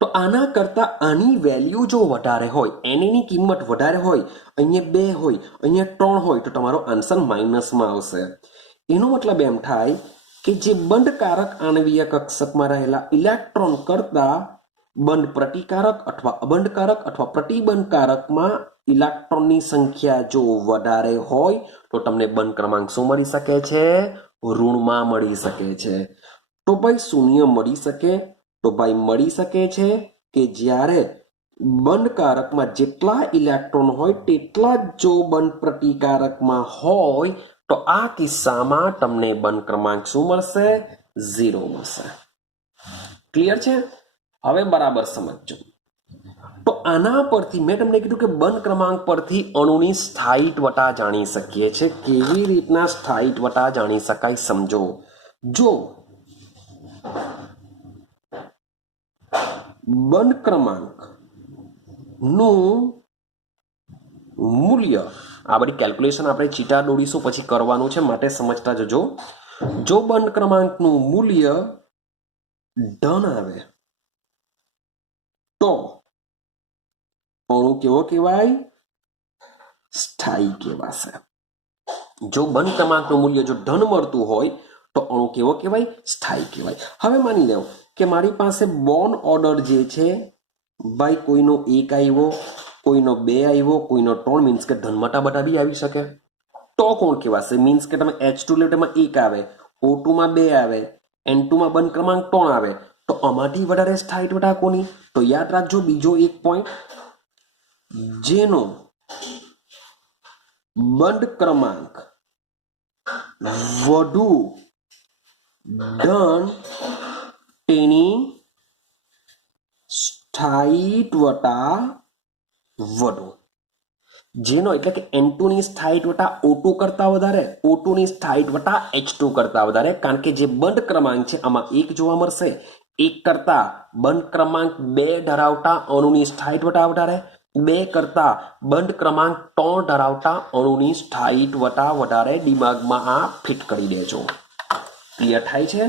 તો આના કરતા આની વેલ્યુ જો વધારે હોય, એની કિંમત વધારે હોય, અહીંયા 2 હોય, અહીંયા 3 હોય, તો તમારો આન્સર માઇનસમાં આવશે. એનો મતલબ એમ થાય કે જે બંધકારક આણ્વીય કક્ષકમાં રહેલા ઇલેક્ટ્રોન કરતા બંધ પ્રતિકારક અથવા અબંધકારક અથવા પ્રતિબંધકારકમાં ઇલેક્ટ્રોનની સંખ્યા જો વધારે હોય તો તમને બંધ ક્રમાંક શું મળી શકે છે? ઋણમાં મળી શકે છે. તો ભાઈ શૂન્ય મળી શકે? તો ભાઈ મળી શકે છે કે જ્યારે બંધકારકમાં જેટલા ઇલેક્ટ્રોન હોય તેટલા જ જો બંધ પ્રતિકારકમાં હોય તો આ કિસ્સામાં તમને બંધ ક્રમાંક શું મળશે? 0 મળશે. ક્લિયર છે? હવે બરાબર સમજજો. તો આના પરથી મેં તમને કીધું કે બંધ ક્રમાંક પરથી અણુની સ્થાયીત્વતા જાણી શકીએ છીએ. કેવી રીતના સ્થાયીત્વતા જાણી શકાય સમજો. જો બંધ ક્રમાંક નું મૂલ્ય, આ બધી કેલ્ક્યુલેશન આપણે ચીટા દોડીશું પછી કરવાનું છે, માટે સમજતા જજો. જો બંધ ક્રમાંકનું મૂલ્ય ધન આવે તો અણુ કેવો કહેવાય? સ્થાયી કહેવાશે. જો બંધ ક્રમાંકનું મૂલ્ય જો ધન મળતું હોય તો અણુ કેવો કહેવાય? સ્થાયી કહેવાય. હવે માની લો કે મારી પાસે બોન્ડ ઓર્ડર જે છે ભાઈ, કોઈનો 1 આવ્યો, કોઈનો 2 આવ્યો, કોઈનો 3, મીન્સ કે ધનમટા બધા બી આવી શકે. તો કોણ કહેવાશે? મીન્સ કે તમે H2 લો તેમાં 1 આવે, O2 માં 2 આવે, N2 માં બંધ ક્રમાંક 3 આવે, તો આમાંથી વધારે સ્થાયીત્વતા કોની? તો યાદ રાખજો બીજો એક પોઈન્ટ, જેનો બંધ ક્રમાંક વધુ ધન તેની સ્થાયીત્વતા વધુ. જેનો એટલે કે N2 ની સ્થાયીત્વતા O2 કરતા વધારે, O2 ની સ્થાયીત્વતા H2 કરતા વધારે, કારણ કે જે બંધ ક્રમાંક છે આમાં 1 જોવા મળશે. 1 કરતા બંધ ક્રમાંક 2 ધરાવતા અણુની સ્થાયીત્વતા વધારે, 2 કરતા બંધ ક્રમાંક 3 ધરાવતા અણુની સ્થાયીત્વતા વધારે. દિમાગમાં આ ફિટ કરી દેજો. ક્લિયર થાય છે?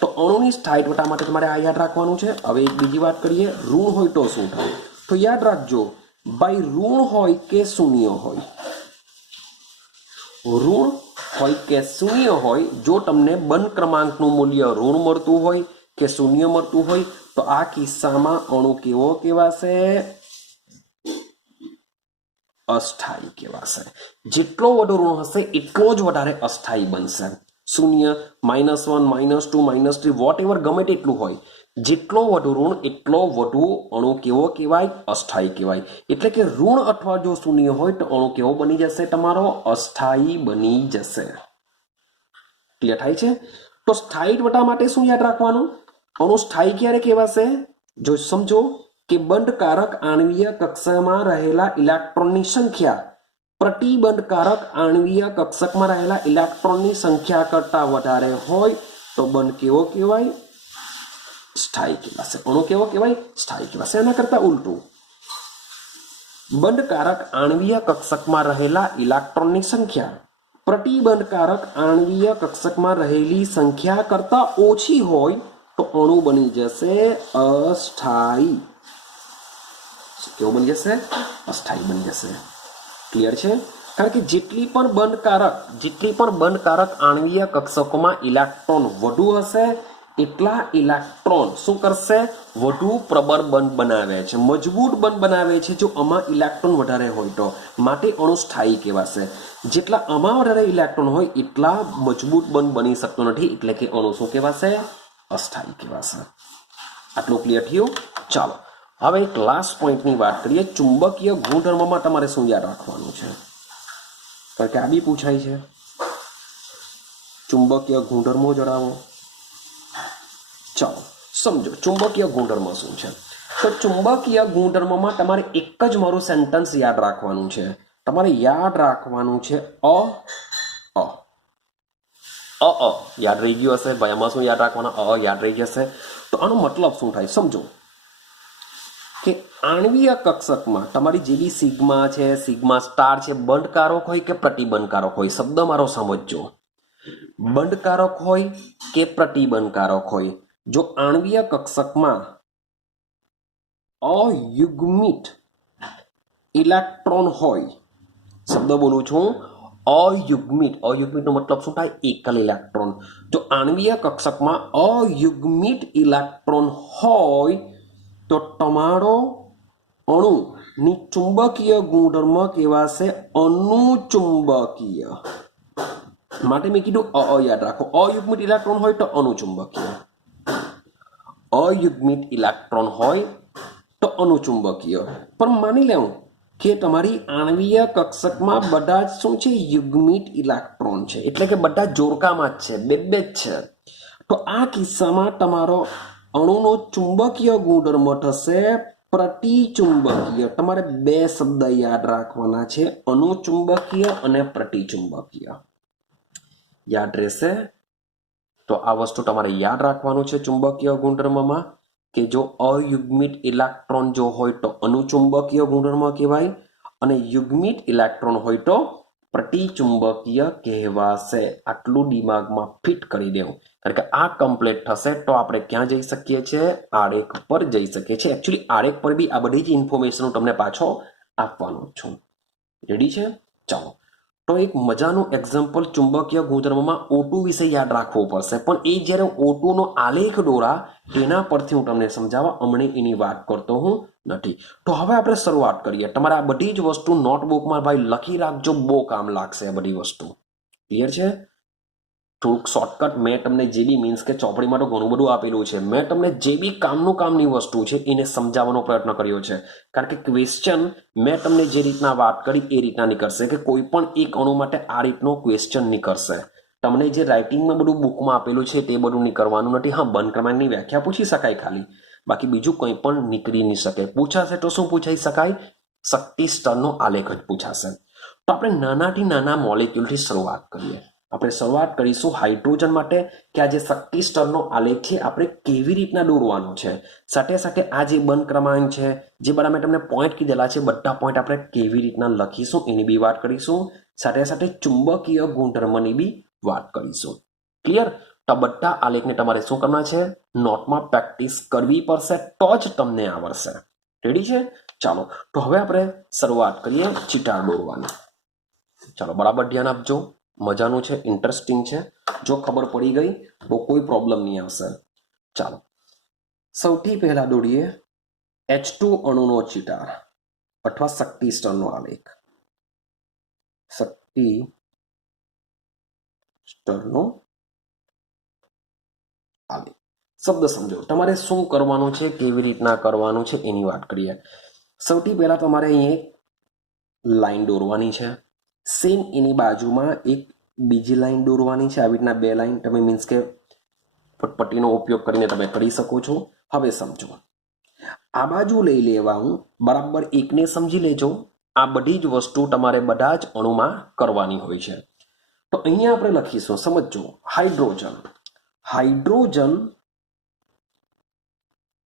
તો અણુની સ્થાયીત્વતા માટે તમારે આ યાદ રાખવાનું છે. હવે એક બીજી વાત કરીએ, ઋણ હોય તો શું થાય? તો યાદ રાખજો ભાઈ, ઋણ હોય કે શૂન્ય હોય, ઋણ હોય કે શૂન્ય હોય, જો તમને બંધ ક્રમાંકનું મૂલ્ય ઋણ મળતું હોય કે શૂન્ય મળતું હોય તો આ કિસ્સામાં અણુ કેવો કહેવાશે? અસ્થાયી કહેવાશે. જેટલો વધુ ઋણ હશે એટલો જ વધારે અસ્થાયી બનશે. 0, -1, -2, -3 વોટ એવર ગમે તેટલું હોય, જેટલો વધુ ઋણ એટલો વધુ અણુ કેવો કહેવાય? અસ્થાયી કહેવાય. એટલે કે ઋણ અથવા જો શૂન્ય હોય તો અણુ કેવો બની જશે? તમારો અસ્થાયી બની જશે. ક્લિયર થાય છે? તો સ્થાયીત્વતા માટે શું યાદ રાખવાનું? અણુ સ્થાયી ક્યારે કહેવાશે? જો સમજો કે બંધકારક આણ્વીય કક્ષકમાં રહેલા ઇલેક્ટ્રોનની સંખ્યા પ્રતિબંધકારક આણ્વીય કક્ષકમાં રહેલા ઇલેક્ટ્રોનની સંખ્યા કરતા વધારે હોય તો બંધ કેવો કહેવાય? સ્થાયી કહેવાશે. અણુ કેવો કહેવાય? સ્થાયી કહેવાશે. એના કરતા ઉલટું, બંધકારક આણ્વીય કક્ષકમાં રહેલા ઇલેક્ટ્રોનની સંખ્યા પ્રતિબંધકારક આણ્વીય કક્ષકમાં રહેલી સંખ્યા કરતા ઓછી હોય તો અણુ બની જશે અસ્થાયી. કેવો બની જશે? અસ્થાયી બની જશે. ક્લિયર છે? કારણ કે જેટલી પણ બંધકારક આણ્વીય કક્ષકોમાં ઇલેક્ટ્રોન વધુ હશે એટલા ઇલેક્ટ્રોન શું કરશે? વધુ પ્રબળ બંધ બનાવે છે, મજબૂત બંધ બનાવે છે. જો આમાં ઇલેક્ટ્રોન વધારે હોય તો માટે અણુ સ્થાયી કહેવાશે. જેટલા આમાં વધારે ઇલેક્ટ્રોન હોય એટલા મજબૂત બંધ બની શકતો નથી, એટલે કે અણુ શું કહેવાશે? અસ્થાયી કહેવાશે. આટલું ક્લિયર થયું? ચાલો હવે એક લાસ્ટ પોઈન્ટની વાત કરીએ. ચુંબકીય ગુણધર્મમાં તમારે શું યાદ રાખવાનું છે? કારણ કે આ બી પૂછાય છે. ચુંબકીય ગુણધર્મો જણાવો. ચાલો સમજો ચુંબકીય ગુણધર્મ શું છે. તો ચુંબકીય ગુણધર્મમાં તમારે એક જ મારું સેન્ટેન્સ યાદ રાખવાનું છે. તમારે યાદ રાખવાનું છે અ યાદ રહી ગયું હશે. ભાઈ આમાં શું યાદ રાખવાના? યાદ રહી જશે. તો આનો મતલબ શું થાય સમજો કે આણ્વીય કક્ષકમાં તમારી જે બી સિગ્મા છે, સિગ્મા સ્ટાર છે, બંધકારક હોય કે પ્રતિબંધકારક હોય, શબ્દ મારો સમજજો. બંધકારક હોય કે પ્રતિબંધકારક હોય, જો આણ્વીય કક્ષકમાં અયુગ્મિત ઇલેક્ટ્રોન હોય, શબ્દ બોલું છું અયુગ્મિત. અયુગ્મિત નો મતલબ શું થાય? એકલ ઇલેક્ટ્રોન. જો આણ્વીય કક્ષકમાં અયુગ્મિત ઇલેક્ટ્રોન હોય તો તમારો અણુની ચુંબકીય ગુણધર્મ કહેવાશે અનુચુંબકીય. માટે મેં કીધું યાદ રાખો. અયુગ્મિત ઇલેક્ટ્રોન હોય તો અનુચુંબકીય, અયુગ્મિત ઇલેક્ટ્રોન હોય તો અનુચુંબકીય. પણ માની લેવું કે તમારી આણ્વીય કક્ષકમાં બધા જ શું છે? યુગ્મિત ઇલેક્ટ્રોન છે, એટલે કે બધા જોડકામાં જ છે, બે જ છે. તો આ કિસ્સામાં તમારો અણુનો ચુંબકીય ગુણધર્મ થશે પ્રતિચુંબકીય. તમારે બે શબ્દ યાદ રાખવાના છે, અનુચુંબકીય અને પ્રતિચુંબકીય. યાદ રહેશે? તો આ વસ્તુ તમારે યાદ રાખવાનું છે ચુંબકીય ગુણધર્મમાં કે જો અયુગ્મિત ઇલેક્ટ્રોન જો હોય તો અનુચુંબકીય ગુણધર્મ કહેવાય અને યુગ્મિત ઇલેક્ટ્રોન હોય તો પ્રતિચુંબકીય કહેવાશે. આટલું દિમાગમાં ફિટ કરી દેવું. કારણ કે આ કમ્પ્લીટ થશે તો આપણે ક્યાં જઈ શકીએ છીએ? આરેખ પર જઈ શકીએ છીએ. એકચ્યુઅલી આરેખ પર બી આ બધી જ ઇન્ફોર્મેશન તમને પાછો આપવાનો છું. રેડી છે? ચાલો તો એક મજાનું એક્ઝામ્પલ ચુંબકીય ગુણધર્મમાં O2 વિશે યાદ રાખવું પડશે. પણ એ જ્યારે O2 નો આલેખ દોરા તેના પરથી હું તમને સમજાવવા હમણે એની વાત કરતો હું નથી. તો હવે આપણે શરૂઆત કરીએ. તમારે આ બધી જ વસ્તુ નોટબુકમાં ભાઈ લખી રાખજો, બહુ કામ લાગશે આ બધી વસ્તુ. ક્લિયર છે? થોડુંક શોર્ટકટ મેં તમને જે બી મીન્સ કે ચોપડીમાં તો ઘણું બધું આપેલું છે. મેં તમને જે બી કામની વસ્તુ છે એને સમજાવવાનો પ્રયત્ન કર્યો છે. કારણ કે ક્વેશ્ચન મેં તમને જે રીતના વાત કરી એ રીતના નીકળશે કે કોઈ પણ એક અણુ માટે આ રીતનો ક્વેશ્ચન નીકળશે. તમને જે રાઇટિંગમાં બધું બુકમાં આપેલું છે તે બધું નીકળવાનું નથી. હા, બંધ ક્રમાંકની વ્યાખ્યા પૂછી શકાય ખાલી, બાકી બીજું કંઈ પણ નીકળી નહીં શકે. પૂછાશે તો શું પૂછાઈ શકાય? શક્તિ સ્તરનો આલેખ જ પૂછાશે. તો આપણે નાનાથી નાના મોલેક્યુલથી શરૂઆત કરીએ. આપણે શરૂઆત કરીશું હાઇડ્રોજન માટે કે આ જે શક્તિ સ્તરનો આલેખ છે આપણે કેવી રીતના દોરવાનો છે. સાથે સાથે આ જે બંધ ક્રમાંક છે, જે બધા મેં તમને પોઈન્ટ કીધેલા છે, બધા પોઈન્ટ આપણે કેવી રીતના લખીશું એની બી વાત કરીશું. સાથે સાથે ચુંબકીય ગુણધર્મની બી વાત કરીશું. ક્લિયર? તો બધા આલેખને તમારે શું કરવાના છે? નોટમાં પ્રેક્ટિસ કરવી પડશે તો જ તમને આવડશે. રેડી છે? ચાલો તો હવે આપણે શરૂઆત કરીએ ચિટાર દોરવાની. ચાલો બરાબર ધ્યાન આપજો. મજાનું છે, ઇન્ટરેસ્ટિંગ છે. જો ખબર પડી ગઈ તો કોઈ પ્રોબ્લેમ નહીં આવશે. ચાલો સૌથી પહેલા દોરીએ H2 અણુનો ચિટાર અથવા શક્તિ સ્તરનો આલેખ. શક્તિ સ્તરનો આલેખ શબ્દ સમજો. તમારે શું કરવાનું છે, કેવી રીતના કરવાનું છે એની વાત કરીએ. સૌથી પહેલા તમારે અહીં એક લાઈન દોરવાની છે. સેમ એની બાજુમાં એક બીજી લાઈન દોરવાની છે. આવી રીતના બે લાઈન તમે મીન્સ કે પટ્ટીનો ઉપયોગ કરીને તમે કરી શકો છો. હવે સમજો, આ બાજુ લઈ લેવા હું બરાબર એકને સમજી લેજો. આ બધી જ વસ્તુ તમારે બધા જ અણુમાં કરવાની હોય છે. તો અહીંયા આપણે લખીશું, સમજો, હાઇડ્રોજન. હાઇડ્રોજન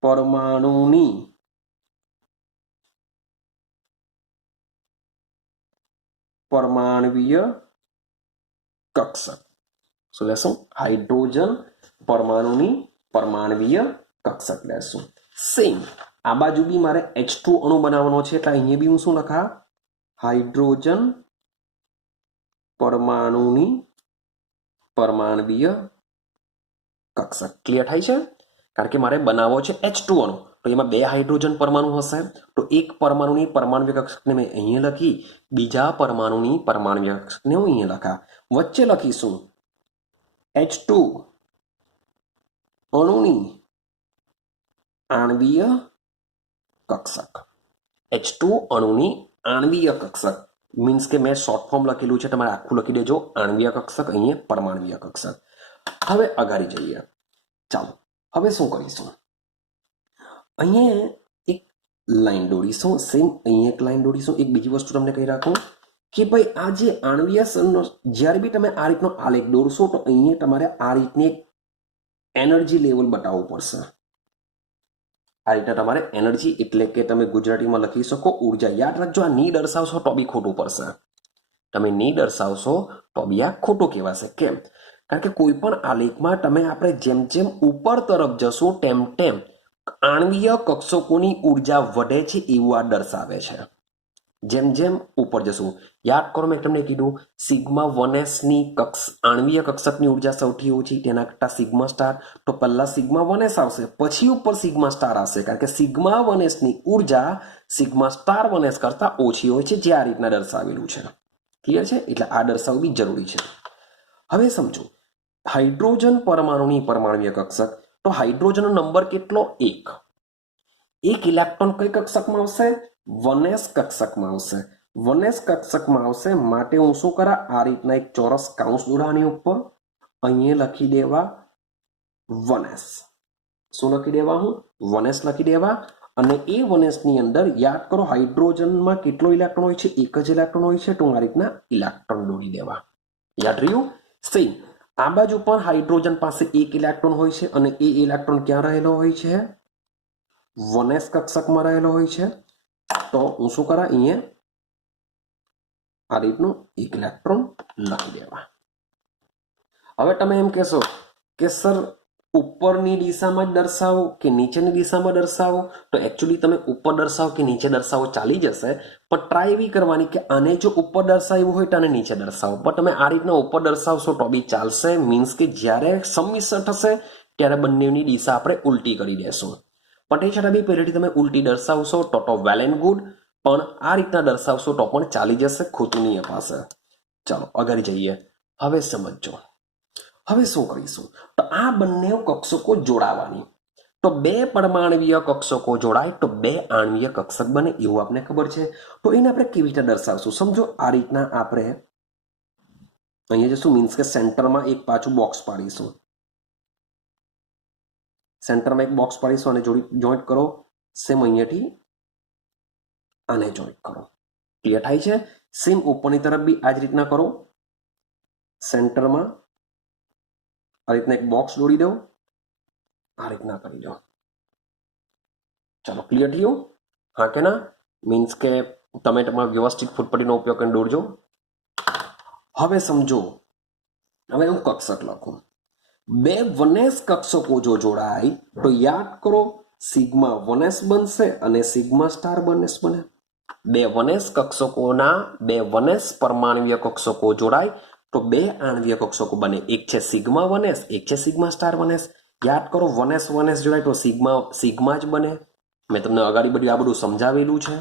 પરમાણુની પરમાણવીય કક્ષક. શું લેશું? હાઇડ્રોજન પરમાણુની પરમાણવીય કક્ષક લેશું. સેમ આ બાજુ બી મારે H2 અણુ બનાવવાનો છે એટલે અહીંયા બી હું શું લખા? હાઇડ્રોજન પરમાણુની પરમાણવીય કક્ષક. ક્લિયર થાય છે? કારણ કે મારે બનાવવો છે H2 અણુ, તો એમાં બે હાઇડ્રોજન પરમાણુ હશે. તો એક પરમાણુની પરમાણવીય કક્ષકને મેં અહીંયા લખી, બીજા પરમાણુની પરમાણવીય કક્ષકને હું અહીંયા લખા. વચ્ચે લખીશું H2 અણુની આણ્વીય કક્ષક H2 અણુની આણ્વીય કક્ષક મીન્સ કે મેં શોર્ટ ફોર્મ લખેલું છે, તમારે આખું લખી દેજો. આણ્વીય કક્ષક, અહીંયા પરમાણ્વીય કક્ષક. હવે અગાડી જઈએ. ચાલો હવે શું કરીશું, અહીંયા એક લાઈન દોરીશું. સેમ અહીંયા એક લાઈન દોરીશું. એક બીજી વસ્તુ તમને કહી રાખું કે ભાઈ આ જે આણ્વીય જ્યારે બી તમે આ રીતનો આલેખ દોરશો તો અહીંયા તમારે આ રીતની એક એનર્જી લેવલ બતાવવું પડશે. આ રીતે તમારે એનર્જી એટલે કે તમે ગુજરાતીમાં લખી શકો ઉર્જા. યાદ રાખજો, આ ની દર્શાવશો તો બી ખોટું પડશે. તમે ની દર્શાવશો તો બી આ ખોટું કહેવાશે. કેમ? કારણ કે કોઈ પણ આલેખમાં તમે આપણે જેમ જેમ ઉપર તરફ જશું તેમ તેમ આણ્વીય કક્ષકોની ઉર્જા વધે છે એવું આ દર્શાવે છે. જેમ જેમ ઉપર જશું, યાદ કરો મેં તમને કીધું સિગ્મા 1s ની આણ્વીય કક્ષકની ઉર્જા સૌથી ઓછી, તેના કરતા સિગ્મા સ્ટાર. તો પહેલા સિગ્મા 1s આવશે, પછી ઉપર સિગ્મા સ્ટાર આવશે, કારણ કે સિગ્મા 1s ની ઉર્જા સિગ્મા સ્ટાર 1s કરતા ઓછી હોય છે, જે આ રીતના દર્શાવેલું છે. ક્લિયર છે? એટલે આ દર્શાવવું બી જરૂરી છે. હવે સમજો હાઇડ્રોજન પરમાણુની પરમાણ્વીય કક્ષક. તો હાઇડ્રોજનનો નંબર કેટલો? 1. એક ઇલેક્ટ્રોન કઈ કક્ષકમાં આવશે? 1s કક્ષકમાં આવશે. 1s કક્ષકમાં આવશે માટે હું શું કરા, આ રીતના એક ચોરસ કૌંસ દોરવાની ઉપર, અહીંયા લખી દેવા 1s. શું લખી દેવા? હું 1s લખી દેવા. અને એ 1s ની અંદર યાદ કરો હાઇડ્રોજનમાં કેટલો ઇલેક્ટ્રોન હોય છે? એક જ ઇલેક્ટ્રોન હોય છે. તો આ રીતના ઇલેક્ટ્રોન દોરી દેવા. યાદ રહ્યું? સેમ આ બાજુ પણ હાઇડ્રોજન પાસે એક ઇલેક્ટ્રોન હોય છે અને એ ઇલેક્ટ્રોન ક્યાં રહેલો હોય છે? 1s કક્ષકમાં રહેલો હોય છે. તો હું શું કરા, અહીંયા આ રીતનું એક ઇલેક્ટ્રોન લખી દેવા. હવે તમે એમ કહેશો કે સર ઉપરની દિશામાં જ દર્શાવો કે નીચેની દિશામાં દર્શાવો? તો એકચ્યુઅલી તમે ઉપર દર્શાવો કે નીચે દર્શાવો ચાલી જશે, પણ ટ્રાય એવી કરવાની કે આને જો ઉપર દર્શાવ્યું હોય તો આને નીચે દર્શાવો. પણ તમે આ રીતના ઉપર દર્શાવશો તો બી ચાલશે. મીન્સ કે જ્યારે સંમિશ્ર થશે ત્યારે બંનેની દિશા આપણે ઉલટી કરી દેશું. પણ એ છતાં બી પહેલેથી તમે ઉલટી દર્શાવશો તો વેલ એન્ડ ગુડ, પણ આ રીતના દર્શાવશો તો પણ ચાલી જશે, ખોટું નહીં અપાશે. ચાલો આગળ જઈએ. હવે સમજો હવે શું કરીશું, તો આ બંને કક્ષકો જોડાવાની. તો બે પરમાણ્વીય કક્ષકો જોડાય તો બે આણ્વીય કક્ષક બને એવું આપણે ખબર છે. તો એને આપણે કેવી રીતે દર્શાવશું? સમજો આ રીતના આપણે અહીંયા જશું, મીન્સ કે સેન્ટરમાં એક પાછું બોક્સ પાડીશું. સેન્ટરમાં એક બોક્સ પાડીશું અને જોઈન્ટ કરો. સેમ અહીંયાથી આને જોઈન્ટ કરો. ક્લિયર થાય છે? સેમ ઉપરની તરફ બી આ જ રીતના કરો. સેન્ટરમાં આ રીતના એક બોક્સ દોરી દો, આ રીતના કરી દો. ચાલો ક્લિયર થયું? હા કે ના? મીન્સ કે તમે તમારા વ્યવસ્થિત ફૂટપટ્ટીનો ઉપયોગ કરીને દોરજો. હવે સમજો, હવે હું કક્ષક લખું. બે 1s કક્ષકો જો જોડાય તો યાદ કરો સિગ્મા 1s બનશે અને સિગ્મા સ્ટાર 1s બને. બે 1s કક્ષકોના બે 1s પરમાણ્વીય કક્ષકો જોડાય તો બે આણ્વીય કક્ષકો બને. એક છે સિગ્મા 1s, એક છે સિગ્મા સ્ટાર 1s. યાદ કરો 1s 1s જોડાય તો સિગ્મા જ બને. મેં તમને અગાડી બધું આ બધું સમજાવેલું છે.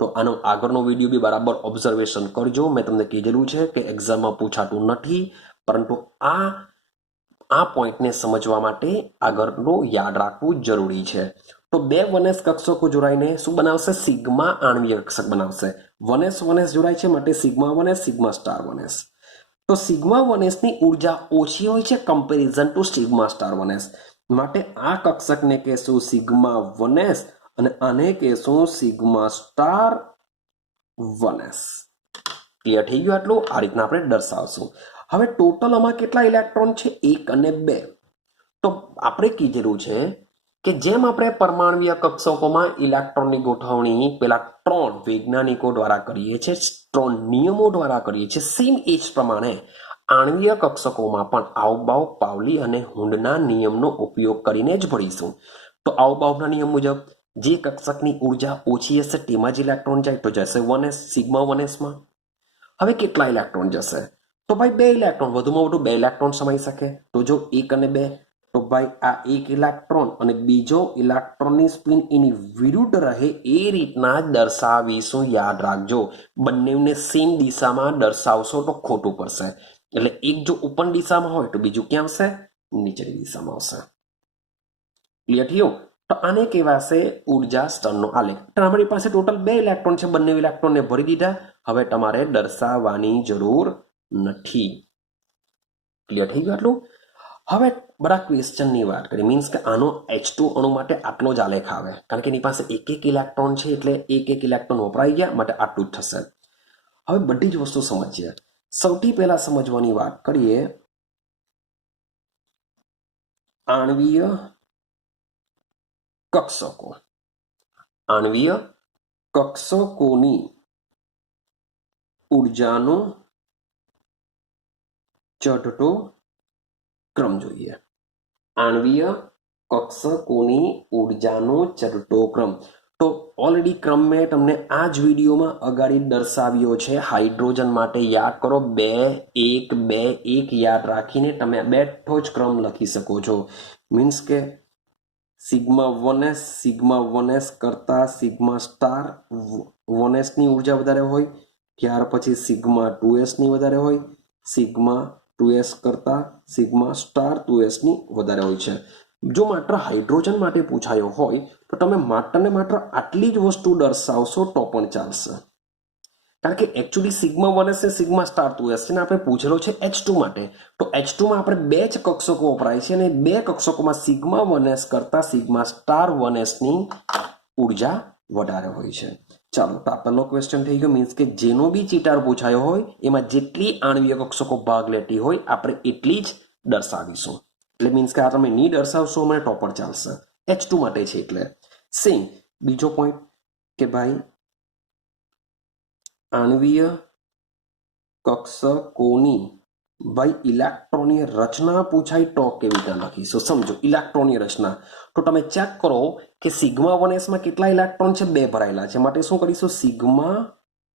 તો આનો આગળનો વિડીયો બી બરાબર ઓબ્ઝર્વેશન કરજો. મેં તમને કીધેલું છે કે એક્ઝામમાં પૂછાતું નથી, પરંતુ આ પોઈન્ટને સમજવા માટે આગળનો યાદ રાખવું જરૂરી છે. તો બે 1s કક્ષકો જોડાઈને શું બનાવશે? સિગ્મા આણ્વીય કક્ષક બનાવશે. 1s 1s જોડાય છે માટે sigma 1s sigma star 1s. તો સિગ્મા 1s ની ઉર્જા ઓછી હોય છે comparison to sigma star 1s. માટે આ કક્ષકને કહેશું સિગ્મા 1s અને આને કહેશું સિગ્મા સ્ટાર 1s. ક્લિયર થઈ ગયું આટલું? આ રીતના આપણે દર્શાવશું. હવે ટોટલ આમાં કેટલા ઇલેક્ટ્રોન છે? 1 અને 2. તો આપણે કીધેલું છે કે જેમ આપણે પરમાણ્વીય કક્ષકોમાં ઇલેક્ટ્રોનની ગોઠવણી પેલા 3 વૈજ્ઞાનિકો દ્વારા કરીએ છીએ, 3 નિયમો દ્વારા કરીએ છીએ, સેમ એ જ પ્રમાણે આણ્વીય કક્ષકોમાં પણ આવબાવ, પાવલી અને હુન્ડના નિયમનો ઉપયોગ કરીને જ ભણીશું. તો આવબાવના નિયમ મુજબ જે કક્ષકની ઉર્જા ઓછી હશે તેમાં જ ઇલેક્ટ્રોન જાય તો જશે 1s સિગ્મા 1s માં. હવે કેટલા ઇલેક્ટ્રોન જશે? તો ભાઈ 2 ઇલેક્ટ્રોન, વધુમાં વધુ 2 ઇલેક્ટ્રોન સમાઈ શકે. તો જો 1 અને 2, તો ભાઈ આ એક ઇલેક્ટ્રોન અને બીજો ઇલેક્ટ્રોનની સ્પિન એની વિરુદ્ધ રહે એ રીતના દર્શાવીશું. યાદ રાખજો, બંનેને સેમ દિશામાં દર્શાવશો તો ખોટું પડશે. એટલે એક જો ઉપર દિશામાં હોય તો બીજું ક્યાં આવશે? નીચેની દિશામાં આવશે. ક્લિયર થયું? તો આને કહેવાશે ઉર્જા સ્તરનો આલેખ. તમારી પાસે ટોટલ 2 ઇલેક્ટ્રોન છે, બંને ઇલેક્ટ્રોનને ભરી દીધા. હવે તમારે દર્શાવવાની જરૂર નથી. ક્લિયર થઈ ગયું આટલું? હવે બધા ક્વેશ્ચનની વાત કરીએ, મીન્સ કે આનો H2 અણુ માટે આટલો જ આલેખ આવે, કારણ કે એની પાસે એક ઇલેક્ટ્રોન છે એટલે એક ઇલેક્ટ્રોન વપરાઈ ગયા, માટે આટલું જ થશે. હવે બધી જ વસ્તુ સમજીએ. સૌથી પહેલા સમજવાની વાત કરીએ આણ્વીય કક્ષકો. આણ્વીય કક્ષકોની ઉર્જાનો ચઢતો ક્રમ જોઈએ. આણ્વીય કક્ષકોની ઉર્જાનો ચઢતો ક્રમ. તો ઓલરેડી ક્રમ મેં તમને આ જ વિડીયોમાં અગાડી દર્શાવ્યો છે. હાઇડ્રોજન માટે યાદ કરો, 2 1 2 1 યાદ રાખીને તમે બેઠો જ ક્રમ લખી શકો છો. મીન્સ કે સિગ્મા 1s કરતા સિગ્મા સ્ટાર 1s ની ઉર્જા વધારે હોય, ત્યાર પછી સિગ્મા 2s ની વધારે હોય, સિગ્મા 2s કરતા સિગ્મા સ્ટાર 2s ની વધારે હોય છે. જો માત્ર હાઇડ્રોજન માટે પૂછાયો હોય તો તમે માત્ર ને માત્ર આટલી જ વસ્તુ દર્શાવશો તો પણ ચાલશે, કારણ કે એકચ્યુઅલી સિગ્મા 1s ને સિગ્મા સ્ટાર 2s છે ને આપણે પૂછેલો છે H2 માટે. તો H2 માં આપણે 2 જ કક્ષકો વપરાય છે અને 2 કક્ષકોમાં સિગ્મા 1s કરતા સિગ્મા સ્ટાર 1s ની ઉર્જા વધારે હોય છે. ચાલો, તો આ પહેલો ક્વેશ્ચન થઈ ગયો. મીન્સ કે જેનો બી ચિતાર પૂછાયો હોય એમાં જેટલી આણ્વીય કક્ષકો ભાગ લેતી હોય આપણે એટલી જ દર્શાવીશું. એટલે મીન્સ કે આ તમે ની દર્શાવશો મને તો પણ ચાલશે, H2 માટે છે એટલે. સેમ બીજો પોઈન્ટ કે ભાઈ આણ્વીય કક્ષકોની ભાઈ ઇલેક્ટ્રોનની રચના પૂછાય તો કેવી રીતે લખીશું? સમજો ઇલેક્ટ્રોનની રચના. તો તમે ચેક કરો કે સિગ્મા 1s માં કેટલા ઇલેક્ટ્રોન છે? 2 ભરાયેલા છે, માટે શું કરીશું? સિગ્મા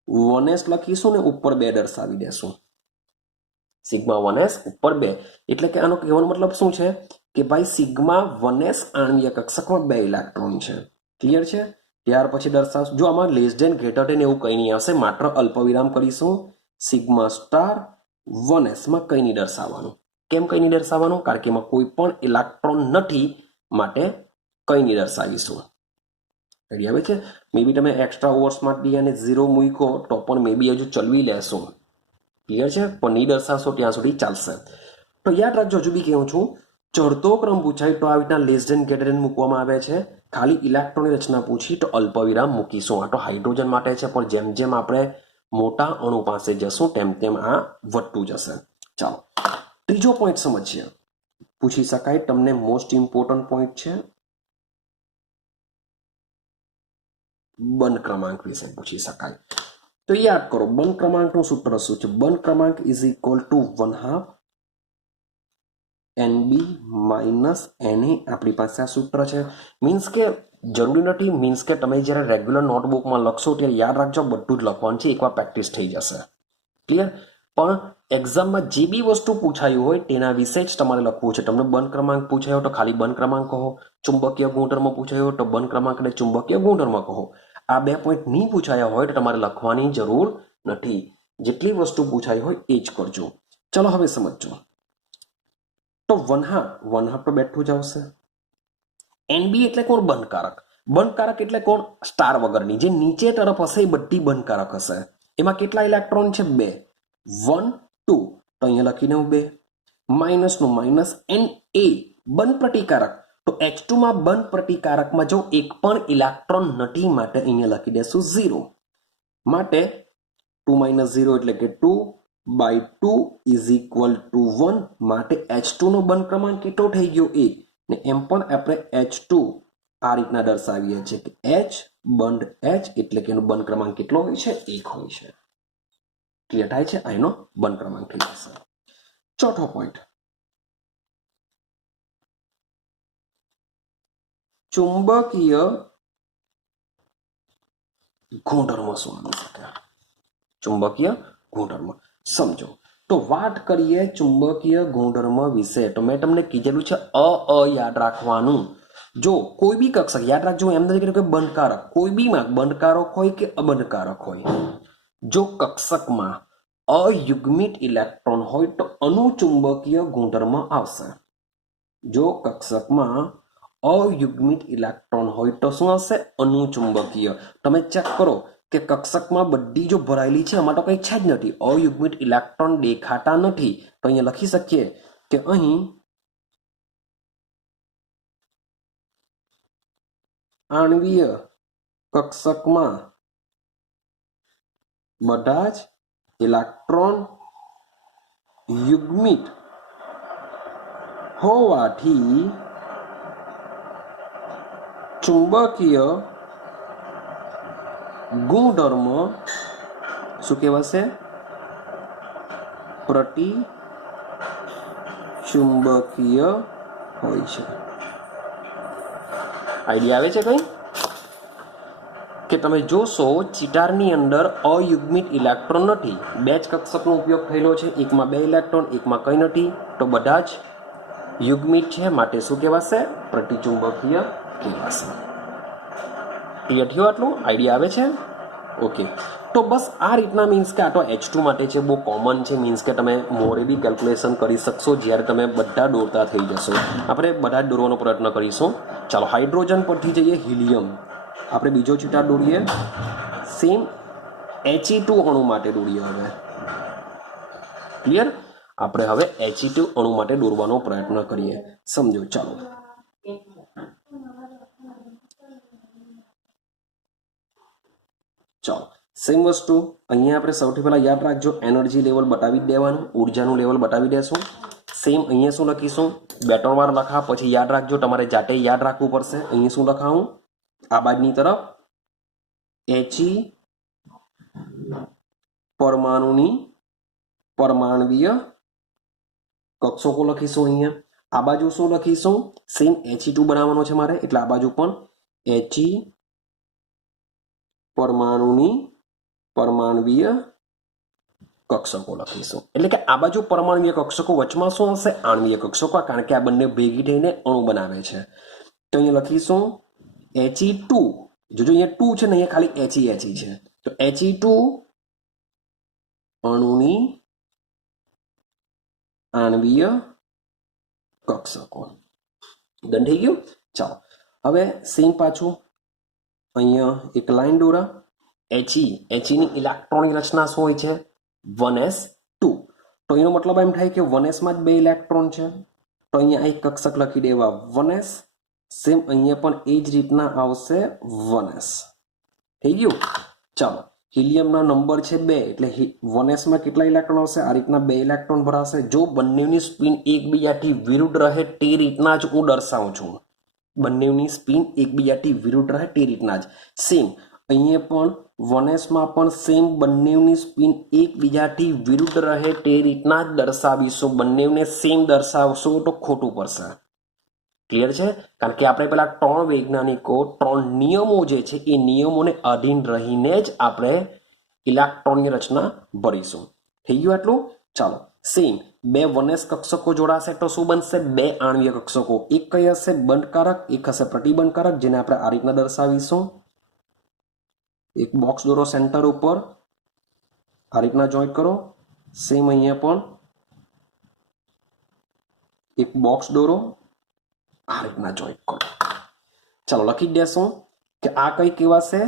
1s લખીશું ને ઉપર 2 દર્શાવી દેશું. સિગ્મા 1s ઉપર 2, એટલે કે આનો કહેવાનો મતલબ શું છે કે ભાઈ સિગ્મા 1s આણ્વીય કક્ષકમાં 2 ઇલેક્ટ્રોન છે. ક્લિયર છે? ત્યાર પછી દર્શાવશું. જો આમાં લેસ ધેન ગ્રેટર ધેન એવું કંઈ નહીં આવશે, માત્ર અલ્પવિરામ કરીશું. સિગ્મા સ્ટાર 1s માં કંઈ નહીં દર્શાવવાનું. કેમ કંઈ નહીં દર્શાવવાનું? કારણ કે એમાં કોઈ પણ ઇલેક્ટ્રોન નથી, માટે કંઈ નહીં દર્શાવીશું. રેડી આવે છે? મે બી તમે એક્સ્ટ્રા ઓવર્સમાં ડી અને 0 મૂકો તો પણ મે બી હજુ ચલવી લેશું. ક્લિયર છે? પણ નહીં દર્શાવશો ત્યાં સુધી ચાલશે. તો યાદ રાખજો, હજુ બી કહું છું, ચડતો ક્રમ પૂછાય તો આવી રીતના લેસ ધેન ગ્રેટર ધેન મૂકવામાં આવે છે. ખાલી ઇલેક્ટ્રોનની રચના પૂછી તો અલ્પવિરામ મૂકીશું. આ તો હાઇડ્રોજન માટે છે, પણ જેમ જેમ આપણે મોટા અણુ પાસે જશું તેમ તેમ આ વધતું જશે. ચાલો, ત્રીજો પોઈન્ટ સમજીએ. પૂછી શકાય, તમને મોસ્ટ ઇમ્પોર્ટન્ટ પોઈન્ટ છે, બંધ ક્રમાંક વિશે પૂછી શકાય. તો યાદ કરો, બંધ ક્રમાંકનું સૂત્ર શું છે? બંધ ક્રમાંક is equal two 1/2 NB minus NA. આપણી પાસે આ સૂત્ર છે. મીન્સ કે જરૂરી નથી, મીન્સ કે તમે જ્યારે રેગ્યુલર નોટબુકમાં લખશો ત્યારે યાદ રાખજો, બધું જ લખવાનું છે, એકવાર પ્રેક્ટિસ થઈ જશે. ક્લિયર? પણ એક્ઝામમાં જે બી વસ્તુ પૂછાયું હોય તેના વિશે જ તમારે લખવું છે. તમને બંધ ક્રમાંક પૂછાયો તો ખાલી બંધ ક્રમાંક કહો, ચુંબકીય ગુણધર્મ પૂછાયો તો બંધ ક્રમાંક અને ચુંબકીય ગુણધર્મ કહો. આ 2 પોઈન્ટ નહીં પૂછાયા હોય તો તમારે લખવાની જરૂર નથી. જેટલી વસ્તુ પૂછાઈ હોય એ જ કરજો. ચલો હવે સમજો. તો 1/2 તો બેઠું જ આવશે. NB એટલે કોણ? બંધકારક. બંધકારક એટલે કોણ? સ્ટાર વગરની. જે નીચે તરફ હશે એ બધી બંધકારક હશે. એમાં કેટલા ઇલેક્ટ્રોન છે? 2. 1 2, તો અહીંયા લખી દઉં 2. માઇનસનું માઇનસ. NA બંધ પ્રતિકારક. તો H2 માં બંધ પ્રતિકારકમાં જો એક પણ ઇલેક્ટ્રોન નથી, માટે અહીંયા લખી દેશું 0. માટે 2 - 0 એટલે કે 2/2 ઇઝ ઇક્વલ ટુ 1. માટે H2 નો બંધ ક્રમાંક કેટલો થઈ ગયો? 1. ને એમ પણ આપણે H2 આ રીતના દર્શાવીએ છીએ કે H બંધ H, એટલે કે એનો બંધ ક્રમાંક કેટલો હોય છે? 1 હોય છે. ક્લિયર થાય છે? આનો બંધ ક્રમાંક થઈ જશે. ચોથો પોઈન્ટ, ચુંબકીય ગુણધર્મ શું આવી શકે? ચુંબકીય ગુણધર્મ સમજો. તો વાત કરીએ ચુંબકીય ગુણધર્મ વિશે. તો મેં તમને કીધેલું છે યાદ રાખવાનું. જો કોઈ બી કક્ષક, યાદ રાખજો, એમ નથી કીધું કે બંધકારક, કોઈ બી માં બંધકારક હોય કે અબંધકારક હોય, જો કક્ષકમાં અયુગ્મિત ઇલેક્ટ્રોન હોય તો અનુચુંબકીય ગુણધર્મ આવશે. જો કક્ષકમાં અયુગ્મિત ઇલેક્ટ્રોન હોય તો શું આવશે? અનુચુંબકીય. તમે ચેક કરો કે કક્ષકમાં બધી જો ભરાયેલી છે, આમાં તો કંઈ છે જ નથી. અયુગ્મિત ઇલેક્ટ્રોન દેખાતા નથી. તો અહીંયા લખી શકીએ કે અહીં આણ્વીય કક્ષકમાં બધા જ ઇલેક્ટ્રોન યુગ્મિત હોવાથી ચુંબકીય ગુણધર્મ શું કહેવાશે? પ્રતિચુંબકીય હોય છે. આઈડિયા આવે છે કંઈ? કે તમે જોશો ચિટારની અંદર અયુગ્મિત ઇલેક્ટ્રોન નથી. બે જ કક્ષકનો ઉપયોગ થયેલો છે. એકમાં 2 ઇલેક્ટ્રોન, એકમાં કંઈ નથી. તો બધા જ યુગ્મિત છે, માટે શું કહેવાશે? પ્રતિચુંબકીય કહેવાશે. ક્લિયર થયું? આટલું આઈડિયા આવે છે? ઓકે. તો બસ આ રીતના મીન્સ કે આ તો H2 માટે છે, બહુ કોમન છે. મીન્સ કે તમે મોરે બી કેલ્ક્યુલેશન કરી શકશો જ્યારે તમે બધા દોરતા થઈ જશો. આપણે બધા જ દોરવાનો પ્રયત્ન કરીશું. ચાલો હાઇડ્રોજન પરથી જઈએ હિલિયમ. આપણે બીજો ચિટાર દોરીએ. સેમ He2 અણુ માટે દોરીએ. હવે ક્લિયર? આપણે હવે He2 અણુ માટે દોરવાનો પ્રયત્ન કરીએ. સમજો. ચાલો સેમ વસ્તુ અહીંયા આપણે સૌથી પહેલા યાદ રાખજો, એનર્જી લેવલ બતાવી જ દેવાનું, ઉર્જાનું લેવલ બતાવી દેશું. સેમ અહીંયા શું લખીશું? 2-3 વાર લખા પછી યાદ રાખજો, તમારે જાતે યાદ રાખવું પડશે. અહીંયા શું લખાવું? આ બાજુની તરફ He પરમાણુની પરમાણવીય કક્ષકો લખીશું. અહીંયા આ બાજુ શું લખીશું? સેમ He2 બનાવવાનો છે મારે, એટલે આ બાજુ પણ He પરમાણુની પરમાણવીય કક્ષકો લખીશું. એટલે કે આ બાજુ પરમાણવીય કક્ષકો, વચમાં શું હશે? આણવીય કક્ષકો, કારણ કે આ બંને ભેગી થઈને અણુ બનાવે છે. તો અહીંયા લખીશું He2. જોજો અહીંયા 2 છે ને, અહીંયા ખાલી He છે. તો He2 અણુની આણવીય કક્ષકો. ડન થઈ ગયું? ચાલો હવે સેમ પાછું અહીંયા એક લાઈન દોરા. Heની ઇલેક્ટ્રોનની રચના શું હોય છે? 1s2. તો એનો મતલબ એમ થાય કે 1s માં જ 2 ઇલેક્ટ્રોન છે. તો અહીંયા એક કક્ષક લખી દેવા 1s. સેમ અહીંયા પણ એ જ રીતના આવશે 1s. થઈ ગયું? ચાલો હિલિયમનો નંબર છે 2, એટલે 1s માં કેટલા ઇલેક્ટ્રોન આવશે? આ રીતના 2 ઇલેક્ટ્રોન ભરાશે. જો બંનેની સ્પિન એકબીજાથી વિરુદ્ધ રહે તે રીતના જ હું દર્શાવું છું. બંનેની સ્પિન એકબીજાથી વિરુદ્ધ રહે તે રીતના જ. સેમ અહીંયા પણ 1s માં પણ સેમ બંનેની સ્પિન એકબીજાથી વિરુદ્ધ રહે તે રીતના જ દર્શાવીશું. બંનેને સેમ દર્શાવશો તો ખોટું પડશે. ક્લિયર છે? કારણ કે આપણે પેલા 3 વૈજ્ઞાનિકો 3 નિયમો જે છે એ નિયમોને અધીન રહીને જ આપણે ઇલેક્ટ્રોનની રચના ભરીશું. થઈ ગયું આટલું? ચાલો સેમ 2 1s કક્ષકો જોડાશે તો શું બનશે? 2 આણ્વીય કક્ષકો. એક કઈ હશે? બંધકારક, એક હશે પ્રતિબંધકારક, જેને આપણે આ રીતના દર્શાવીશું. એક બોક્સ દોરો સેન્ટર ઉપર, આ રીતના જોઈન્ટ કરો. સેમ અહીંયા પણ એક બોક્સ દોરો, આ રીતના જોઈન્ટ કરો. ચાલો લખી દેશું કે આ કઈ કહેવાશે?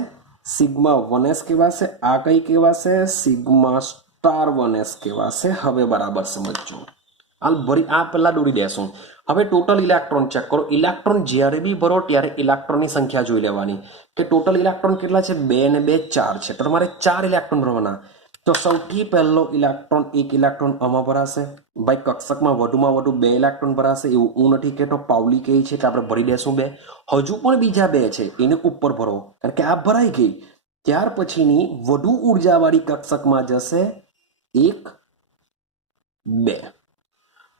સિગ્મા 1s કહેવાશે. આ કઈ કહેવાશે? સિગ્મા સ્ટાર 1s કહેવાશે. હવે બરાબર સમજજો. હાલ ભરી આ પહેલા દોરી દેશું. હવે ટોટલ ઇલેક્ટ્રોન ચેક કરો. ઇલેક્ટ્રોન જ્યારે બી ભરો ત્યારે ઇલેક્ટ્રોનની સંખ્યા જોઈ લેવાની કે ટોટલ ઇલેક્ટ્રોન કેટલા છે? 2 ને 2 4 છે. તો તમારે 4 ઇલેક્ટ્રોન ભરવાના. તો સૌથી પહેલો ઇલેક્ટ્રોન, એક ઇલેક્ટ્રોન આમાં ભરાશે. ભાઈ કક્ષકમાં વધુમાં વધુ 2 ઇલેક્ટ્રોન ભરાશે એવું હું નથી કહેતો, પાઉલી કહે છે કે આપણે ભરી દેશું 2. હજુ પણ બીજા 2 છે, એને ઉપર ભરો, કારણ કે આ ભરાઈ ગઈ. ત્યાર પછીની વધુ ઉર્જાવાળી કક્ષકમાં જશે 1 2.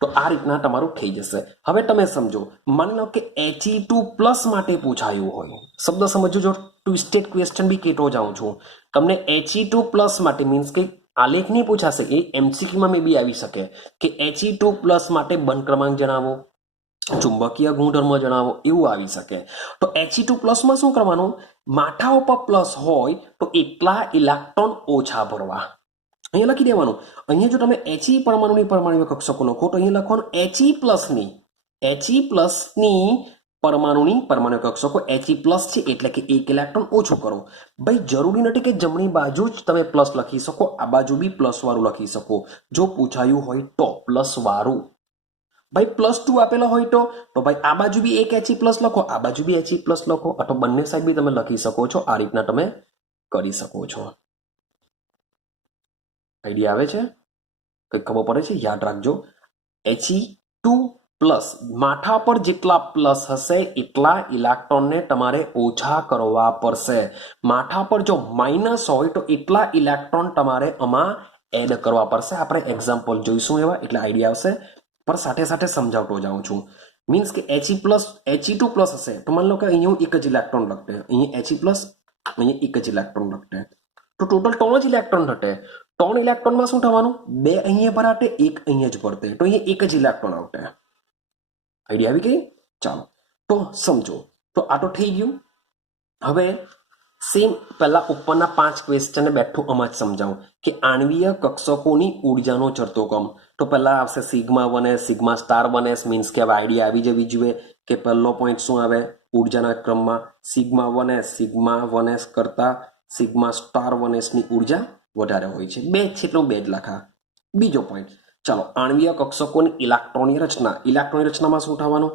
તો આ રીતના તમારું થઈ જશે. હવે તમે સમજો, માની લો કે He2+ માટે પૂછાયું હોય. શબ્દ સમજો, જો ટ્વિસ્ટેડ ક્વેશ્ચન બી કહેતો જાઉં છું તમને. He2+ માટે મીન્સ કે આલેખ નહીં પૂછાશે, એ MCQમાં મે બી આવી શકે કે He2+ માટે બંધ ક્રમાંક જણાવો, ચુંબકીય ગુણધર્મ જણાવો, એવું આવી શકે. તો He2+ માં શું કરવાનું? માથા ઉપર પ્લસ હોય તો એટલા ઇલેક્ટ્રોન ઓછા ભરવા. અહીંયા લખી દેવાનું. અહીંયા જો તમે He પરમાણુની પરમાણુ કક્ષકો લખો તો અહીંયા લખવાનું He+ની પરમાણુ કક્ષકો He પ્લસ છે એટલે કે એક ઇલેક્ટ્રોન ઓછું કરો. ભાઈ જરૂરી નથી કે જમણી બાજુ જ તમે પ્લસ લખી શકો, આ બાજુ બી પ્લસ વાળું લખી શકો જો પૂછાયું હોય તો પ્લસ વાળું. ભાઈ +2 આપેલો હોય તો ભાઈ આ બાજુ બી એક He પ્લસ લખો, આ બાજુ બી He પ્લસ લખો, અથવા બંને સાઈડ બી તમે લખી શકો છો. આ રીતના તમે કરી શકો છો. આઈડિયા આવે છે? કંઈક ખબર પડે છે? યાદ રાખજો, He2 પ્લસ માથા પર જેટલા પ્લસ હશે એટલા ઇલેક્ટ્રોનને તમારે ઓછા કરવા પડશે. માથા પર જો માઇનસ હોય તો એટલા ઇલેક્ટ્રોન તમારે આમાં એડ કરવા પડશે. આપણે એક્ઝામ્પલ જોઈશું એવા, એટલે આઈડિયા આવશે. પણ સાથે સાથે સમજાવતો જાઉં છું. મીન્સ કે He2 પ્લસ હશે તો માની લો કે અહીંયા એક જ ઇલેક્ટ્રોન લખતે, અહીંયા He પ્લસ, અહીંયા એક જ ઇલેક્ટ્રોન લખતે, તો ટોટલ 3 જ ઇલેક્ટ્રોન થશે. 3 ઇલેક્ટ્રોનમાં શું થવાનું? 2 અહીંયા ભરાતે, એક અહીંયા જ ભરતે, તો અહીંયા એક જ ઇલેક્ટ્રોન આવતે. આઈડિયા આવી ગઈ? ચાલો તો સમજો. તો આ તો થઈ ગયું. હવે સેમ પહેલા ઉપરના 5 ક્વેશ્ચન બેઠું આમાં જ સમજાવું કે આણ્વીય કક્ષકોની ઉર્જાનો ચડતો ક્રમ. તો પહેલા આવશે σ1s, σ*1s, મીન્સ કે હવે આઈડિયા આવી જવી જોઈએ કે પહેલો પોઈન્ટ શું આવે ઉર્જાના ક્રમમાં, σ1s કરતા σ*1s ની ઉર્જા વધારે હોય છે. 2 છે તો 2 જ લખા. બીજો પોઈન્ટ, ચાલો આણ્વીય કક્ષકોની ઇલેક્ટ્રોનની રચના. ઇલેક્ટ્રોનની રચનામાં શું થવાનું?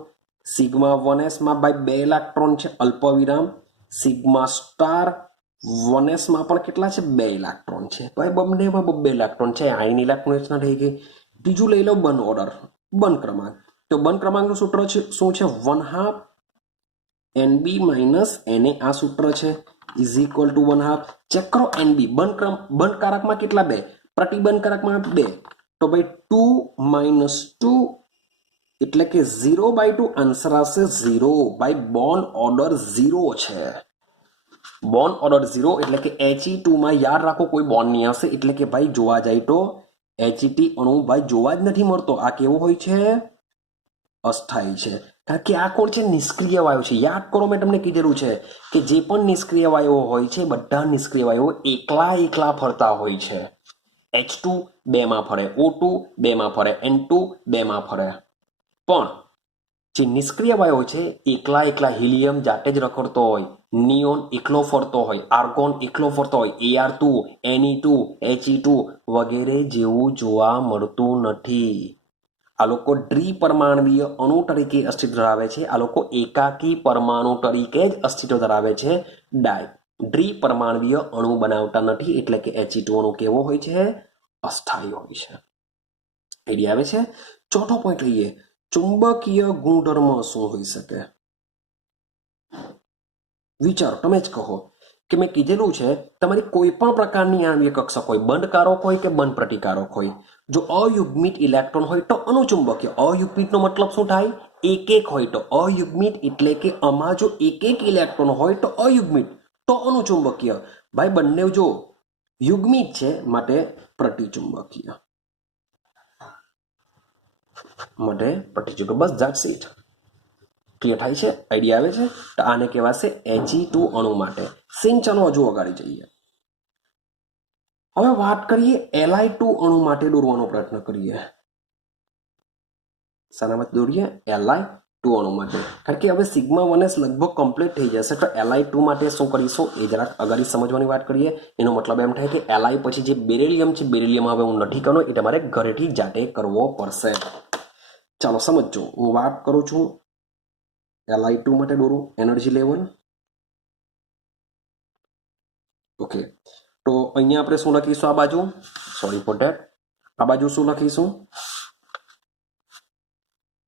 σ1s માં ભાઈ 2 ઇલેક્ટ્રોન છે, અલ્પવિરામ. σ*1s માં પણ કેટલા છે? 2 ઇલેક્ટ્રોન છે. ભાઈ બંનેમાં 2 ઇલેક્ટ્રોન છે. આયન ઇલેક્ટ્રોન રચના થઈ ગઈ. ત્રીજું લઈ લો બંધ ઓર્ડર, બંધ ક્રમાંક. તો બંધ ક્રમાંકનું સૂત્ર છે શું છે? 1/2 Nb માઇનસ Na. આ સૂત્ર છે ઇઝ ઇક્વલ ટુ 1/2. ચેક કરો Nb બંધ કારકમાં કેટલા? 2. પ્રતિબંધ કારકમાં 2. તો ભાઈ 2 - 2 એટલે કે 0/2. આન્સર આવશે 0. ભાઈ બોન્ડ ઓર્ડર 0 છે. બોન્ડ ઓર્ડર 0 એટલે કે He2 માં યાદ રાખો કોઈ બોન્ડ નહીં આવશે. એટલે કે ભાઈ જોવા જાય તો HT અણુ ભાઈ જોવા જ નથી મળતો. આ કેવો હોય છે? અસ્થાયી છે. કારણ કે આ કોણ છે? નિષ્ક્રિય વાયુ છે. યાદ કરો, મેં તમને કીધેલું છે કે જે પણ નિષ્ક્રિય વાયુઓ હોય છે બધા નિષ્ક્રિય વાયુઓ એકલા ફરતા હોય છે. H2 2 માં ફરે, O2 2 માં ફરે, N2 2 માં ફરે. પણ જે નિષ્ક્રિય વાયુઓ છે એકલા હિલિયમ જાતે જ રખડતો હોય, નિયોન એકલો ફરતો હોય, આર્ગોન એકલો ફરતો હોય, Ar2, Ne2, He2 વગેરે જેવું જોવા મળતું નથી. આ લોકો દ્વિપરમાણવીય અણુ તરીકે અસ્તિત્વ ધરાવે છે. આ લોકો એકાકી પરમાણુ તરીકે જ અસ્તિત્વ ધરાવે છે. દ્વિપરમાણવીય અણુ બનાવતા નથી. એટલે કે He2 અણુ કેવો હોય છે? અસ્થાયી હોય છે. આઈડિયા આવે છે? ચોથો પોઈન્ટ લઈએ, ચુંબકીય ગુણધર્મ શું હોઈ શકે? વિચારો, તમે જ કહો. કે મેં કીધેલું છે તમારી કોઈ પણ પ્રકારની આણ્વીય કક્ષક હોય, બંધકારક હોય કે બંધ પ્રતિકારક હોય, જો અયુગ્મિત ઇલેક્ટ્રોન હોય તો અનુચુંબકીય. અયુગ્મિતનો મતલબ શું થાય? એક હોય તો અયુગ્મિત, એટલે કે આમાં જો એક ઇલેક્ટ્રોન હોય તો અયુગ્મિત, તો અનુચુંબકીય. ભાઈ બંને જો યુગ્મિત છે માટે પ્રતિચુંબકીય. બસ ધેટ્સ ઇટ. ક્લિયર થાય છે? આઈડિયા આવે છે? તો આને કહેવાશે He2 અણુ માટે. સેમ ચાલો હજુ અગાડી જઈએ. હવે વાત કરીએ Li2 અણુ માટે દોરવાનો પ્રયત્ન કરીએ. શાના દોરીએ? Li2 અણુ માટે. કારણ કે હવે σ1s લગભગ કમ્પ્લીટ થઈ જશે તો Li2 માટે શું કરીશું એ જરાક અગાડી સમજવાની વાત કરીએ. એનો મતલબ એમ થાય કે Li પછી જે બેરિલિયમ છે, બેરિલિયમ હવે હું નથી કરવાનો, એ તમારે ઘરેથી જાતે કરવો પડશે. ચાલો સમજો. હું વાત કરું છું Li2 માટે દોરું એનર્જી લેવલ. ઓકે, તો અહીંયા આપણે શું લખીશું? આ બાજુ સોરી ફોર ધેટ, આ બાજુ શું લખીશું?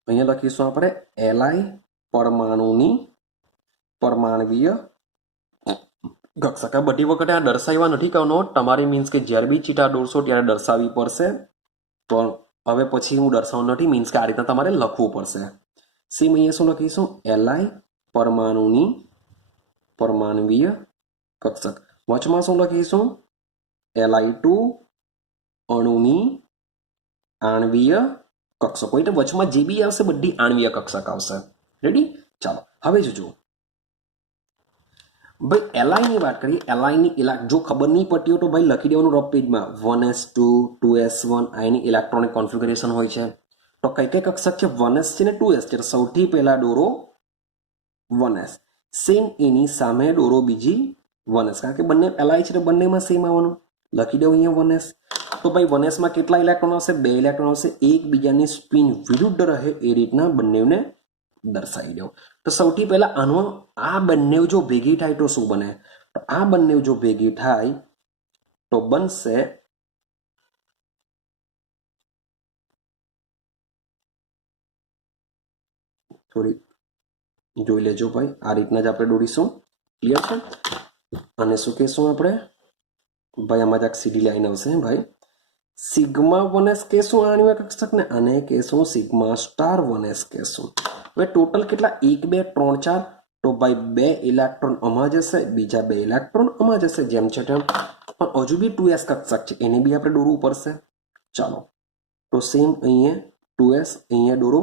અહીંયા લખીશું આપણે Li પરમાણુની પરમાણવીય કક્ષક. બધી વખતે આ દર્શાવવા નથી કરવાનો તમારે, મીન્સ કે જ્યારે બી ચિટા દોરશો ત્યારે દર્શાવવી પડશે. પણ હવે પછી હું દર્શાવવાનું નથી, મીન્સ કે આ રીતના તમારે લખવું પડશે. સેમ અહીંયા શું લખીશું? Li પરમાણુની પરમાણવીય કક્ષક. વચમાં શું લખીશું? Li2 અણુની આણ્વીય કક્ષકો. એટલે વચમાં જે બી આવશે બધી આણ્વીય કક્ષક આવશે. રેડી? ચાલો હવે જોજો ભાઈ Li ની વાત કરીએ. Li ની જો ખબર નહીં પડતી હોય તો ભાઈ લખી દેવાનું રફ પેજમાં 1s2 2s1 આની ઇલેક્ટ્રોનિક કોન્ફિગરેશન હોય છે. તો કઈ કક્ષક છે? 1s છે ને 2s છે. સૌથી પહેલા દોરો 1s સેમ એની સામે દોરો બીજી 1s કારણ કે બંને એલાય છે એટલે બંનેમાં સેમ આવવાનું લખી દઉં અહીંયા 1s તો ભાઈ 1s માં કેટલા ઇલેક્ટ્રોન આવશે 2 ઇલેક્ટ્રોન આવશે એકબીજાની સ્પિન વિરુદ્ધ રહે એ રીતના બંનેને દર્શાવી દો તો સૌથી પહેલા આનો આ બંને જો ભેગી થાય તો શું બને તો આ બંને જો ભેગી થાય તો બનશે થોડી જોઈ લેજો ભાઈ આ રીતના જ આપણે દોરીશું ક્લિયર છે અને શું કહેશું આપણે ભાઈ આમાં જ સીધી લાઈન આવશે ભાઈ સિગ્મા 1s કહેશું આણ્વિક કક્ષકને અને કહેશું સિગ્મા સ્ટાર 1s કહેશું હવે ટોટલ કેટલા 1 2 3 4 તો ભાઈ 2 ઇલેક્ટ્રોન આમાં જશે બીજા 2 ઇલેક્ટ્રોન આમાં જશે જેમ છે તેમ પણ હજુ બી 2s કક્ષક છે એને બી આપણે દોરવું પડશે ચાલો તો સેમ અહીંયા 2s અહીંયા દોરો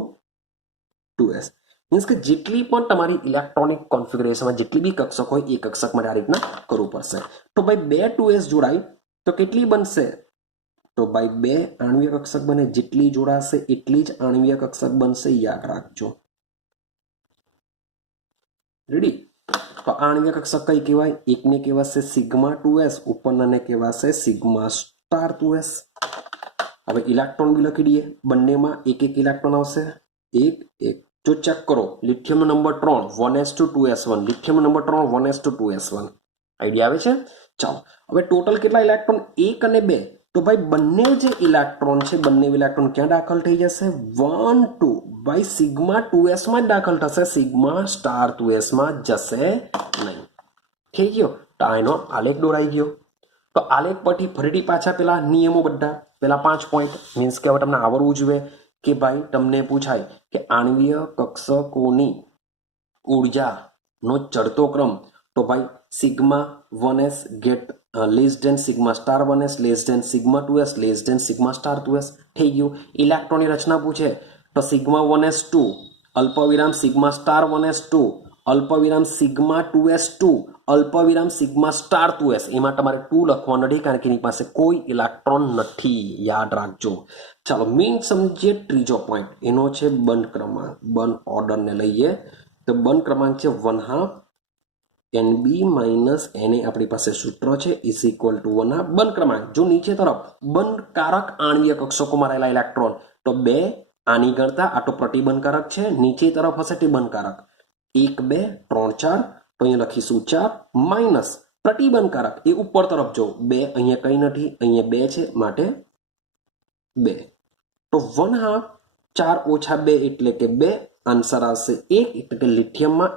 2s મીન્સ કે જેટલી પણ તમારી ઇલેક્ટ્રોનિક કોન્ફિગરેશનમાં જેટલી બી કક્ષક હોય એ કક્ષક માટે આ રીતના કરવું પડશે તો ભાઈ 2 2s જોડાય તો કેટલી બનશે તો ભાઈ 2 આણ્વિક કક્ષક બને જેટલી જોડાશે એટલી જ આણ્વિક કક્ષક બનશે યાદ રાખજો રેડી તો આણ્વિક કક્ષક કઈ કહેવાય એકને કહેવાશે સિગ્મા 2s ઉપરનાને કહેવાશે સિગ્મા સ્ટાર 2s હવે ઇલેક્ટ્રોન બી લખી દઈએ બંનેમાં એક એક ઇલેક્ટ્રોન આવશે એક એક જો ચેક કરો લિથિયમનો નંબર 3 1s2 લિથિયમનો નંબર 3 1s2 આઈડિયા આવે છે ચાલો હવે ટોટલ કેટલા ઇલેક્ટ્રોન 1 અને 2 તો ભાઈ બંને જે ઇલેક્ટ્રોન છે બંને ઇલેક્ટ્રોન ક્યાં દાખલ થઈ જશે 1 2 ભાઈ સિગ્મા 2s માં જ દાખલ થશે સિગ્મા સ્ટાર 2s માં જશે નહીં થઈ ગયો તો આનો આલેખ દોરાઈ ગયો તો આલેખ પરથી ફરીથી પાછા પેલા નિયમો બધા પેલા 5 પોઈન્ટ મીન્સ કે હવે તમને આવડવું જોઈએ કે ભાઈ તમને પૂછાય કે આણ્વીય કક્ષકોની ઉર્જાનો ચડતો ક્રમ તો ભાઈ sigma 1s get less than sigma star 1s less than sigma 2s less than sigma star 2s થઈ ગયું ઇલેક્ટ્રોનની રચના પૂછે તો સિગ્મા 1s 2 અલ્પવિરામ સિગ્મા સ્ટાર 1s 2 અલ્પવિરામ સિગ્મા 2s 2 અલ્પવિરામ સિગ્મા સ્ટાર 2s એમાં તમારે 2 લખવાનું નથી કારણ કે એની પાસે કોઈ ઇલેક્ટ્રોન નથી યાદ રાખજો ચાલો મેઇન સમજીએ ત્રીજો પોઈન્ટ એનો છે બંધ ક્રમાંક બંધ ઓર્ડરને લઈએ તો બંધ ક્રમાંક છે 1/2 NB માઇનસ એને આપણી પાસે સૂત્ર છે ઇઝ ઇક્વલ ટુ 1/2 બંધ ક્રમાંક જો નીચે તરફ બંધકારક આણ્વીય કક્ષકોમાં રહેલા ઇલેક્ટ્રોન તો 2 આની ગણતા આ તો પ્રતિબંધકારક છે નીચે તરફ હશે તે બંધકારક 1 2 3 4 તો અહીંયા લખીશું 4 માઇનસ પ્રતિબંધકારક એ ઉપર તરફ જો 2 અહીંયા કંઈ નથી અહીંયા 2 છે માટે 2 તો 1/2 4 ઓછા 2 એટલે કે 2 આન્સર આવશે 1 એટલે કે લિથિયમમાં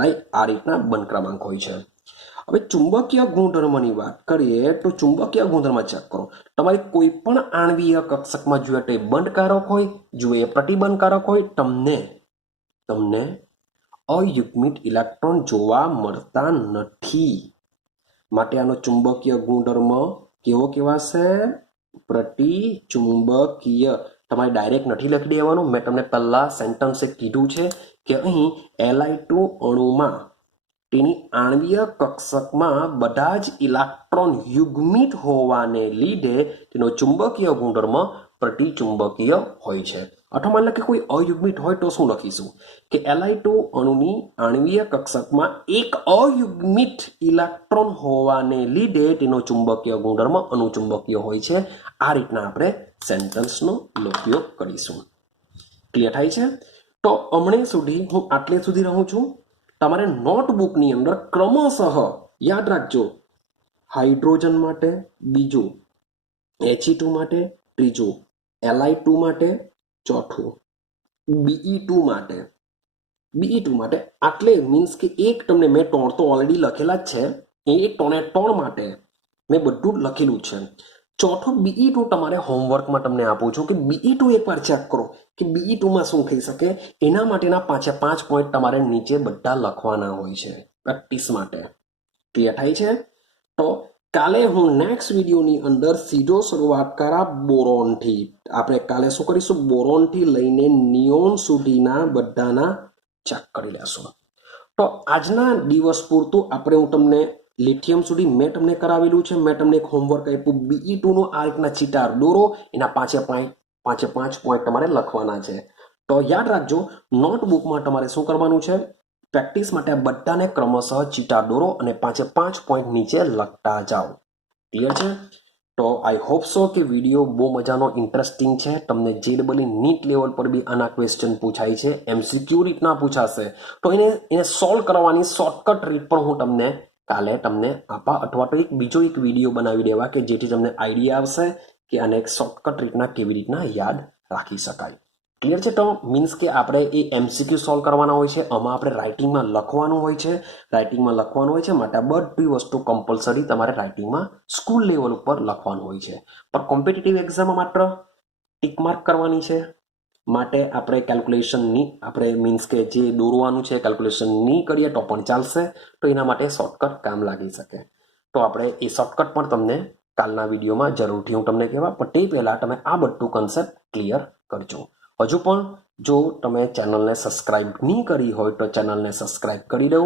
Li આ રીતના બંધ ક્રમાંક હોય છે હવે ચુંબકીય ગુણધર્મની વાત કરીએ તો ચુંબકીય ગુણધર્મ ચેક કરો તમારી કોઈ પણ આણ્વીય કક્ષકમાં જોઈએ તો એ બંધકારક હોય જોઈએ પ્રતિબંધકારક હોય તમને અયુગ્મિત ઇલેક્ટ્રોન જોવા મળતા નથી માટે આનો ચુંબકીય ગુણધર્મ કેવો કહેવાશે પ્રતિચુંબકીય તમારે ડાયરેક્ટ નથી લખી દેવાનું મેં તમને પહેલા સેન્ટેન્સ કીધું છે કે અહીં Li2 અણુમાં તેની આણ્વીય કક્ષકમાં બધા જ ઇલેક્ટ્રોન યુગ્મિત હોવાને લીધે તેનો ચુંબકીય ગુણધર્મ પ્રતિચુંબકીય હોય છે અથવા માની લો કે કોઈ અયુગ્મિત હોય તો શું લખીશું કે Li2 અણુની આણ્વીય કક્ષકમાં એક અયુગ્મિત ઇલેક્ટ્રોન હોવાને લીધે તેનો ચુંબકીય ગુણધર્મ અનુચુંબકીય હોય છે આ રીતના આપણે સેન્ટેન્સનો ઉપયોગ કરીશું ક્લિયર થાય છે તો હમણાં સુધી હું આટલે સુધી રહું છું તમારે નોટબુકની અંદર ક્રમશઃ યાદ રાખજો હાઇડ્રોજન માટે બીજું He2 માટે ત્રીજું Li2 માટે ચોથું Be2 માટે આટલે મીન્સ કે એક તમને મેં 3 તો ઓલરેડી લખેલા જ છે એ 3 માટે મેં બધું લખેલું છે ચોથો Be2 તમારે હોમવર્કમાં તમને આપું છું કે Be2 એકવાર ચેક કરો કે Be2 માં શું થઈ શકે એના માટેના 5 પોઈન્ટ તમારે નીચે બધા લખવાના હોય છે પ્રેક્ટિસ માટે ક્લિયર થાય છે તો કાલે હું નેક્સ્ટ વિડીયોની અંદર સીધો શરૂઆત કરા બોરોનથી આપણે કાલે શું કરીશું બોરોનથી લઈને નિયોન સુધીના બધાના ચેક કરી લેશું તો આજના દિવસ પૂરતું આપણે હું તમને લિથિયમ સુધી મેં તમને કરાવેલું છે મેં તમને એક હોમવર્ક આપ્યું Be2 નો આ રીતના ચિતાર દોરો એના 5 પોઈન્ટ તમારે લખવાના છે તો યાદ રાખજો નોટબુકમાં તમારે શું કરવાનું છે પ્રેક્ટિસ માટે આ બધાને ક્રમશઃ ચીટા દોરો અને 5 પોઈન્ટ નીચે લખતા જાઓ. ક્લિયર છે? તો આઈ હોપ સો કે વિડીયો બહુ મજાનો ઇન્ટરેસ્ટિંગ છે. તમને JEE નીટ લેવલ પર બી આના ક્વેશ્ચન પૂછાય છે, MCQ રીતના પૂછાશે. તો એને સોલ્વ કરવાની શોર્ટકટ રીત પણ હું તમને કાલે આપા, અથવા તો બીજો એક વિડીયો બનાવી દેવા કે જેથી તમને આઈડિયા આવશે કે આને એક શોર્ટકટ રીતના કેવી રીતના યાદ રાખી શકાય. ક્લિયર છે? તો મીન્સ કે આપણે એ MCQ સોલ્વ કરવાના હોય છે, આમાં આપણે રાઇટિંગમાં લખવાનું હોય છે, માટે આ બધી વસ્તુ કમ્પલસરી તમારે રાઇટિંગમાં સ્કૂલ લેવલ ઉપર લખવાનું હોય છે. પણ કોમ્પિટિટિવ એક્ઝામમાં માત્ર ટીક માર્ક કરવાની છે, માટે આપણે કેલ્ક્યુલેશનની આપણે મીન્સ કે જે દોરવાનું છે કેલ્ક્યુલેશન નહીં કરીએ તો પણ ચાલશે. તો એના માટે શોર્ટકટ કામ લાગી શકે. તો આપણે એ શોર્ટકટ પણ તમને કાલના વિડીયોમાં જરૂરથી હું તમને કહેવા, પણ તે પહેલાં તમે આ બધું કન્સેપ્ટ ક્લિયર કરજો. હજુ પણ જો તમે ચેનલને સબસ્ક્રાઇબ નહીં કરી હોય તો ચેનલને સબસ્ક્રાઇબ કરી દો,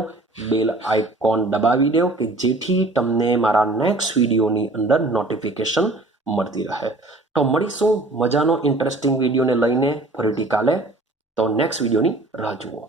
બેલ આઇકોન દબાવી દો કે જેથી તમને મારા નેક્સ્ટ વિડીયોની અંદર નોટિફિકેશન મળતી રહે. તો મળીશું મજાનો ઇન્ટરેસ્ટિંગ વિડીયોને લઈને ફરીથી કાલે. તો નેક્સ્ટ વિડીયોની રાહ જુઓ.